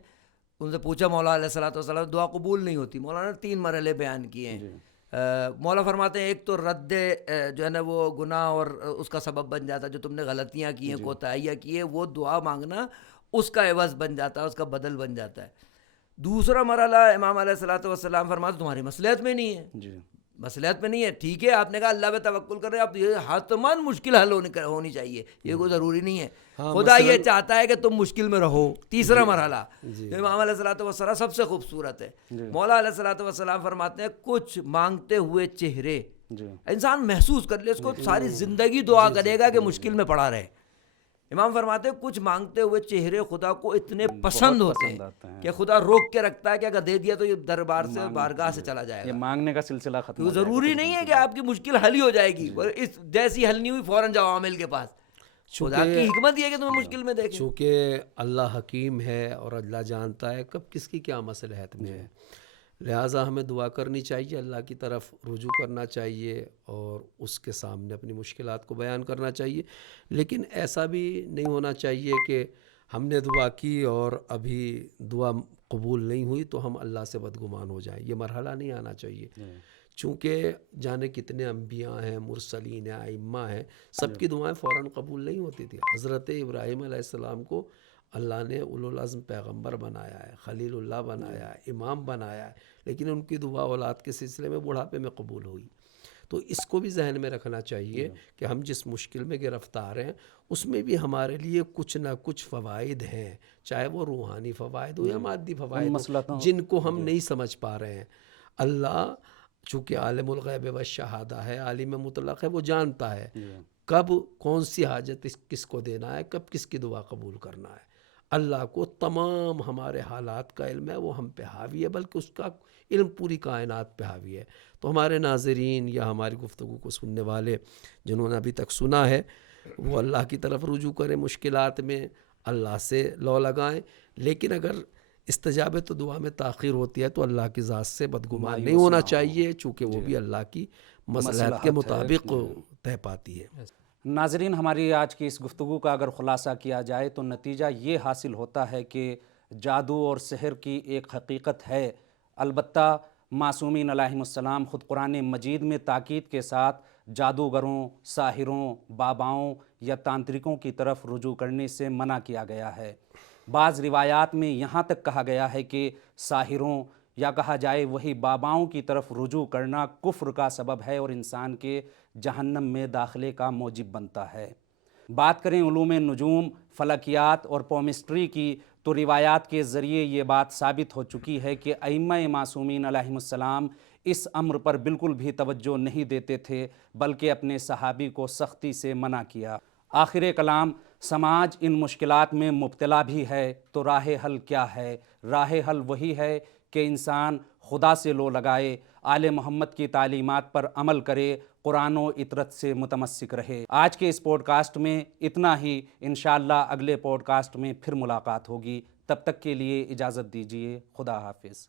ان سے پوچھا مولا علیہ الصلوۃ والسلام دعا قبول نہیں ہوتی, مولانا نے 3 مرحلے بیان کیے ہیں. مولا فرماتے ہیں ایک تو رد جو ہے نا وہ گناہ اور اس کا سبب بن جاتا ہے, جو تم نے غلطیاں کی ہیں, کوتاہیاں کی ہیں, وہ دعا مانگنا اس کا عوض بن جاتا ہے, اس کا بدل بن جاتا ہے. دوسرا مرحلہ امام علیہ الصلوۃ والسلام فرماتے تمہاری مصلحت میں نہیں ہے, مصلحت میں نہیں ہے, ٹھیک ہے آپ نے کہا اللہ پہ توکل کر رہے ہیں, آپ یہ حتماً مشکل حل ہونی چاہیے, یہ کوئی ضروری نہیں ہے, خدا یہ چاہتا ہے کہ تم مشکل میں رہو. تیسرا مرحلہ امام علیہ الصلوۃ والسلام سب سے خوبصورت ہے. مولا علیہ الصلوۃ والسلام فرماتے ہیں کچھ مانگتے ہوئے چہرے انسان محسوس کر لے, اس کو ساری زندگی دعا کرے گا کہ مشکل میں پڑا رہے. امام فرماتے ہیں کچھ مانگتے ہوئے چہرے خدا کو اتنے پسند ہوتے ہیں کہ خدا روک کے رکھتا ہے کہ اگر دے دیا تو یہ دربار سے بارگاہ سے چلا جائے گا. یہ مانگنے کا سلسلہ ختم. ضروری نہیں ہے کہ آپ کی مشکل حل ہی ہو جائے گی, اس جیسی حل نہیں ہوئی فوراً جاؤ عامل کے پاس. خدا کی حکمت یہ ہے کہ تمہیں مشکل میں دیکھیں. چونکہ اللہ حکیم ہے اور اللہ جانتا ہے کب کس کی کیا مصلحت میں ہے، لہٰذا ہمیں دعا کرنی چاہیے، اللہ کی طرف رجوع کرنا چاہیے اور اس کے سامنے اپنی مشکلات کو بیان کرنا چاہیے. لیکن ایسا بھی نہیں ہونا چاہیے کہ ہم نے دعا کی اور ابھی دعا قبول نہیں ہوئی تو ہم اللہ سے بدگمان ہو جائیں. یہ مرحلہ نہیں آنا چاہیے، چونکہ جانے کتنے انبیاء ہیں، مرسلین ہیں، ائمہ ہیں، سب کی دعائیں فوراً قبول نہیں ہوتی تھی. حضرت ابراہیم علیہ السلام کو اللہ نے اولوالعزم پیغمبر بنایا ہے، خلیل اللہ بنایا ہے، امام بنایا ہے، لیکن ان کی دعا اولاد کے سلسلے میں بڑھاپے میں قبول ہوئی. تو اس کو بھی ذہن میں رکھنا چاہیے کہ ہم جس مشکل میں گرفتار ہیں اس میں بھی ہمارے لیے کچھ نہ کچھ فوائد ہیں، چاہے وہ روحانی فوائد ہو یا مادی فوائد ہو، جن کو ہم نہیں سمجھ پا رہے ہیں. اللہ چونکہ عالم الغیب و شہادہ ہے، عالم مطلق ہے، وہ جانتا ہے کب کون سی حاجت کس کو دینا ہے، کب کس کی دعا قبول کرنا ہے. اللہ کو تمام ہمارے حالات کا علم ہے، وہ ہم پہ حاوی ہے، بلکہ اس کا علم پوری کائنات پہ حاوی ہے. تو ہمارے ناظرین یا ہماری گفتگو کو سننے والے جنہوں نے ابھی تک سنا ہے وہ اللہ کی طرف رجوع کریں، مشکلات میں اللہ سے لو لگائیں. لیکن اگر استجابت تو دعا میں تاخیر ہوتی ہے تو اللہ کی ذات سے بدگمان نہیں ہونا چاہیے، چونکہ وہ بھی اللہ کی مصلحت کے مطابق طے پاتی ہے. ناظرین، ہماری آج کی اس گفتگو کا اگر خلاصہ کیا جائے تو نتیجہ یہ حاصل ہوتا ہے کہ جادو اور سحر کی ایک حقیقت ہے، البتہ معصومین علیہم السلام خود قرآن مجید میں تاکید کے ساتھ جادوگروں، ساحروں، باباؤں یا تانترکوں کی طرف رجوع کرنے سے منع کیا گیا ہے. بعض روایات میں یہاں تک کہا گیا ہے کہ ساحروں یا کہا جائے وہی باباؤں کی طرف رجوع کرنا کفر کا سبب ہے اور انسان کے جہنم میں داخلے کا موجب بنتا ہے. بات کریں علوم نجوم، فلکیات اور پومسٹری کی تو روایات کے ذریعے یہ بات ثابت ہو چکی ہے کہ ائمہ معصومین علیہم السلام اس امر پر بالکل بھی توجہ نہیں دیتے تھے، بلکہ اپنے صحابی کو سختی سے منع کیا. آخر کلام، سماج ان مشکلات میں مبتلا بھی ہے تو راہ حل کیا ہے؟ راہ حل وہی ہے کہ انسان خدا سے لو لگائے، آل محمد کی تعلیمات پر عمل کرے، قرآن و اطرت سے متمسک رہے. آج کے اس پوڈ کاسٹ میں اتنا ہی، انشاءاللہ اگلے پوڈ کاسٹ میں پھر ملاقات ہوگی. تب تک کے لیے اجازت دیجیے. خدا حافظ.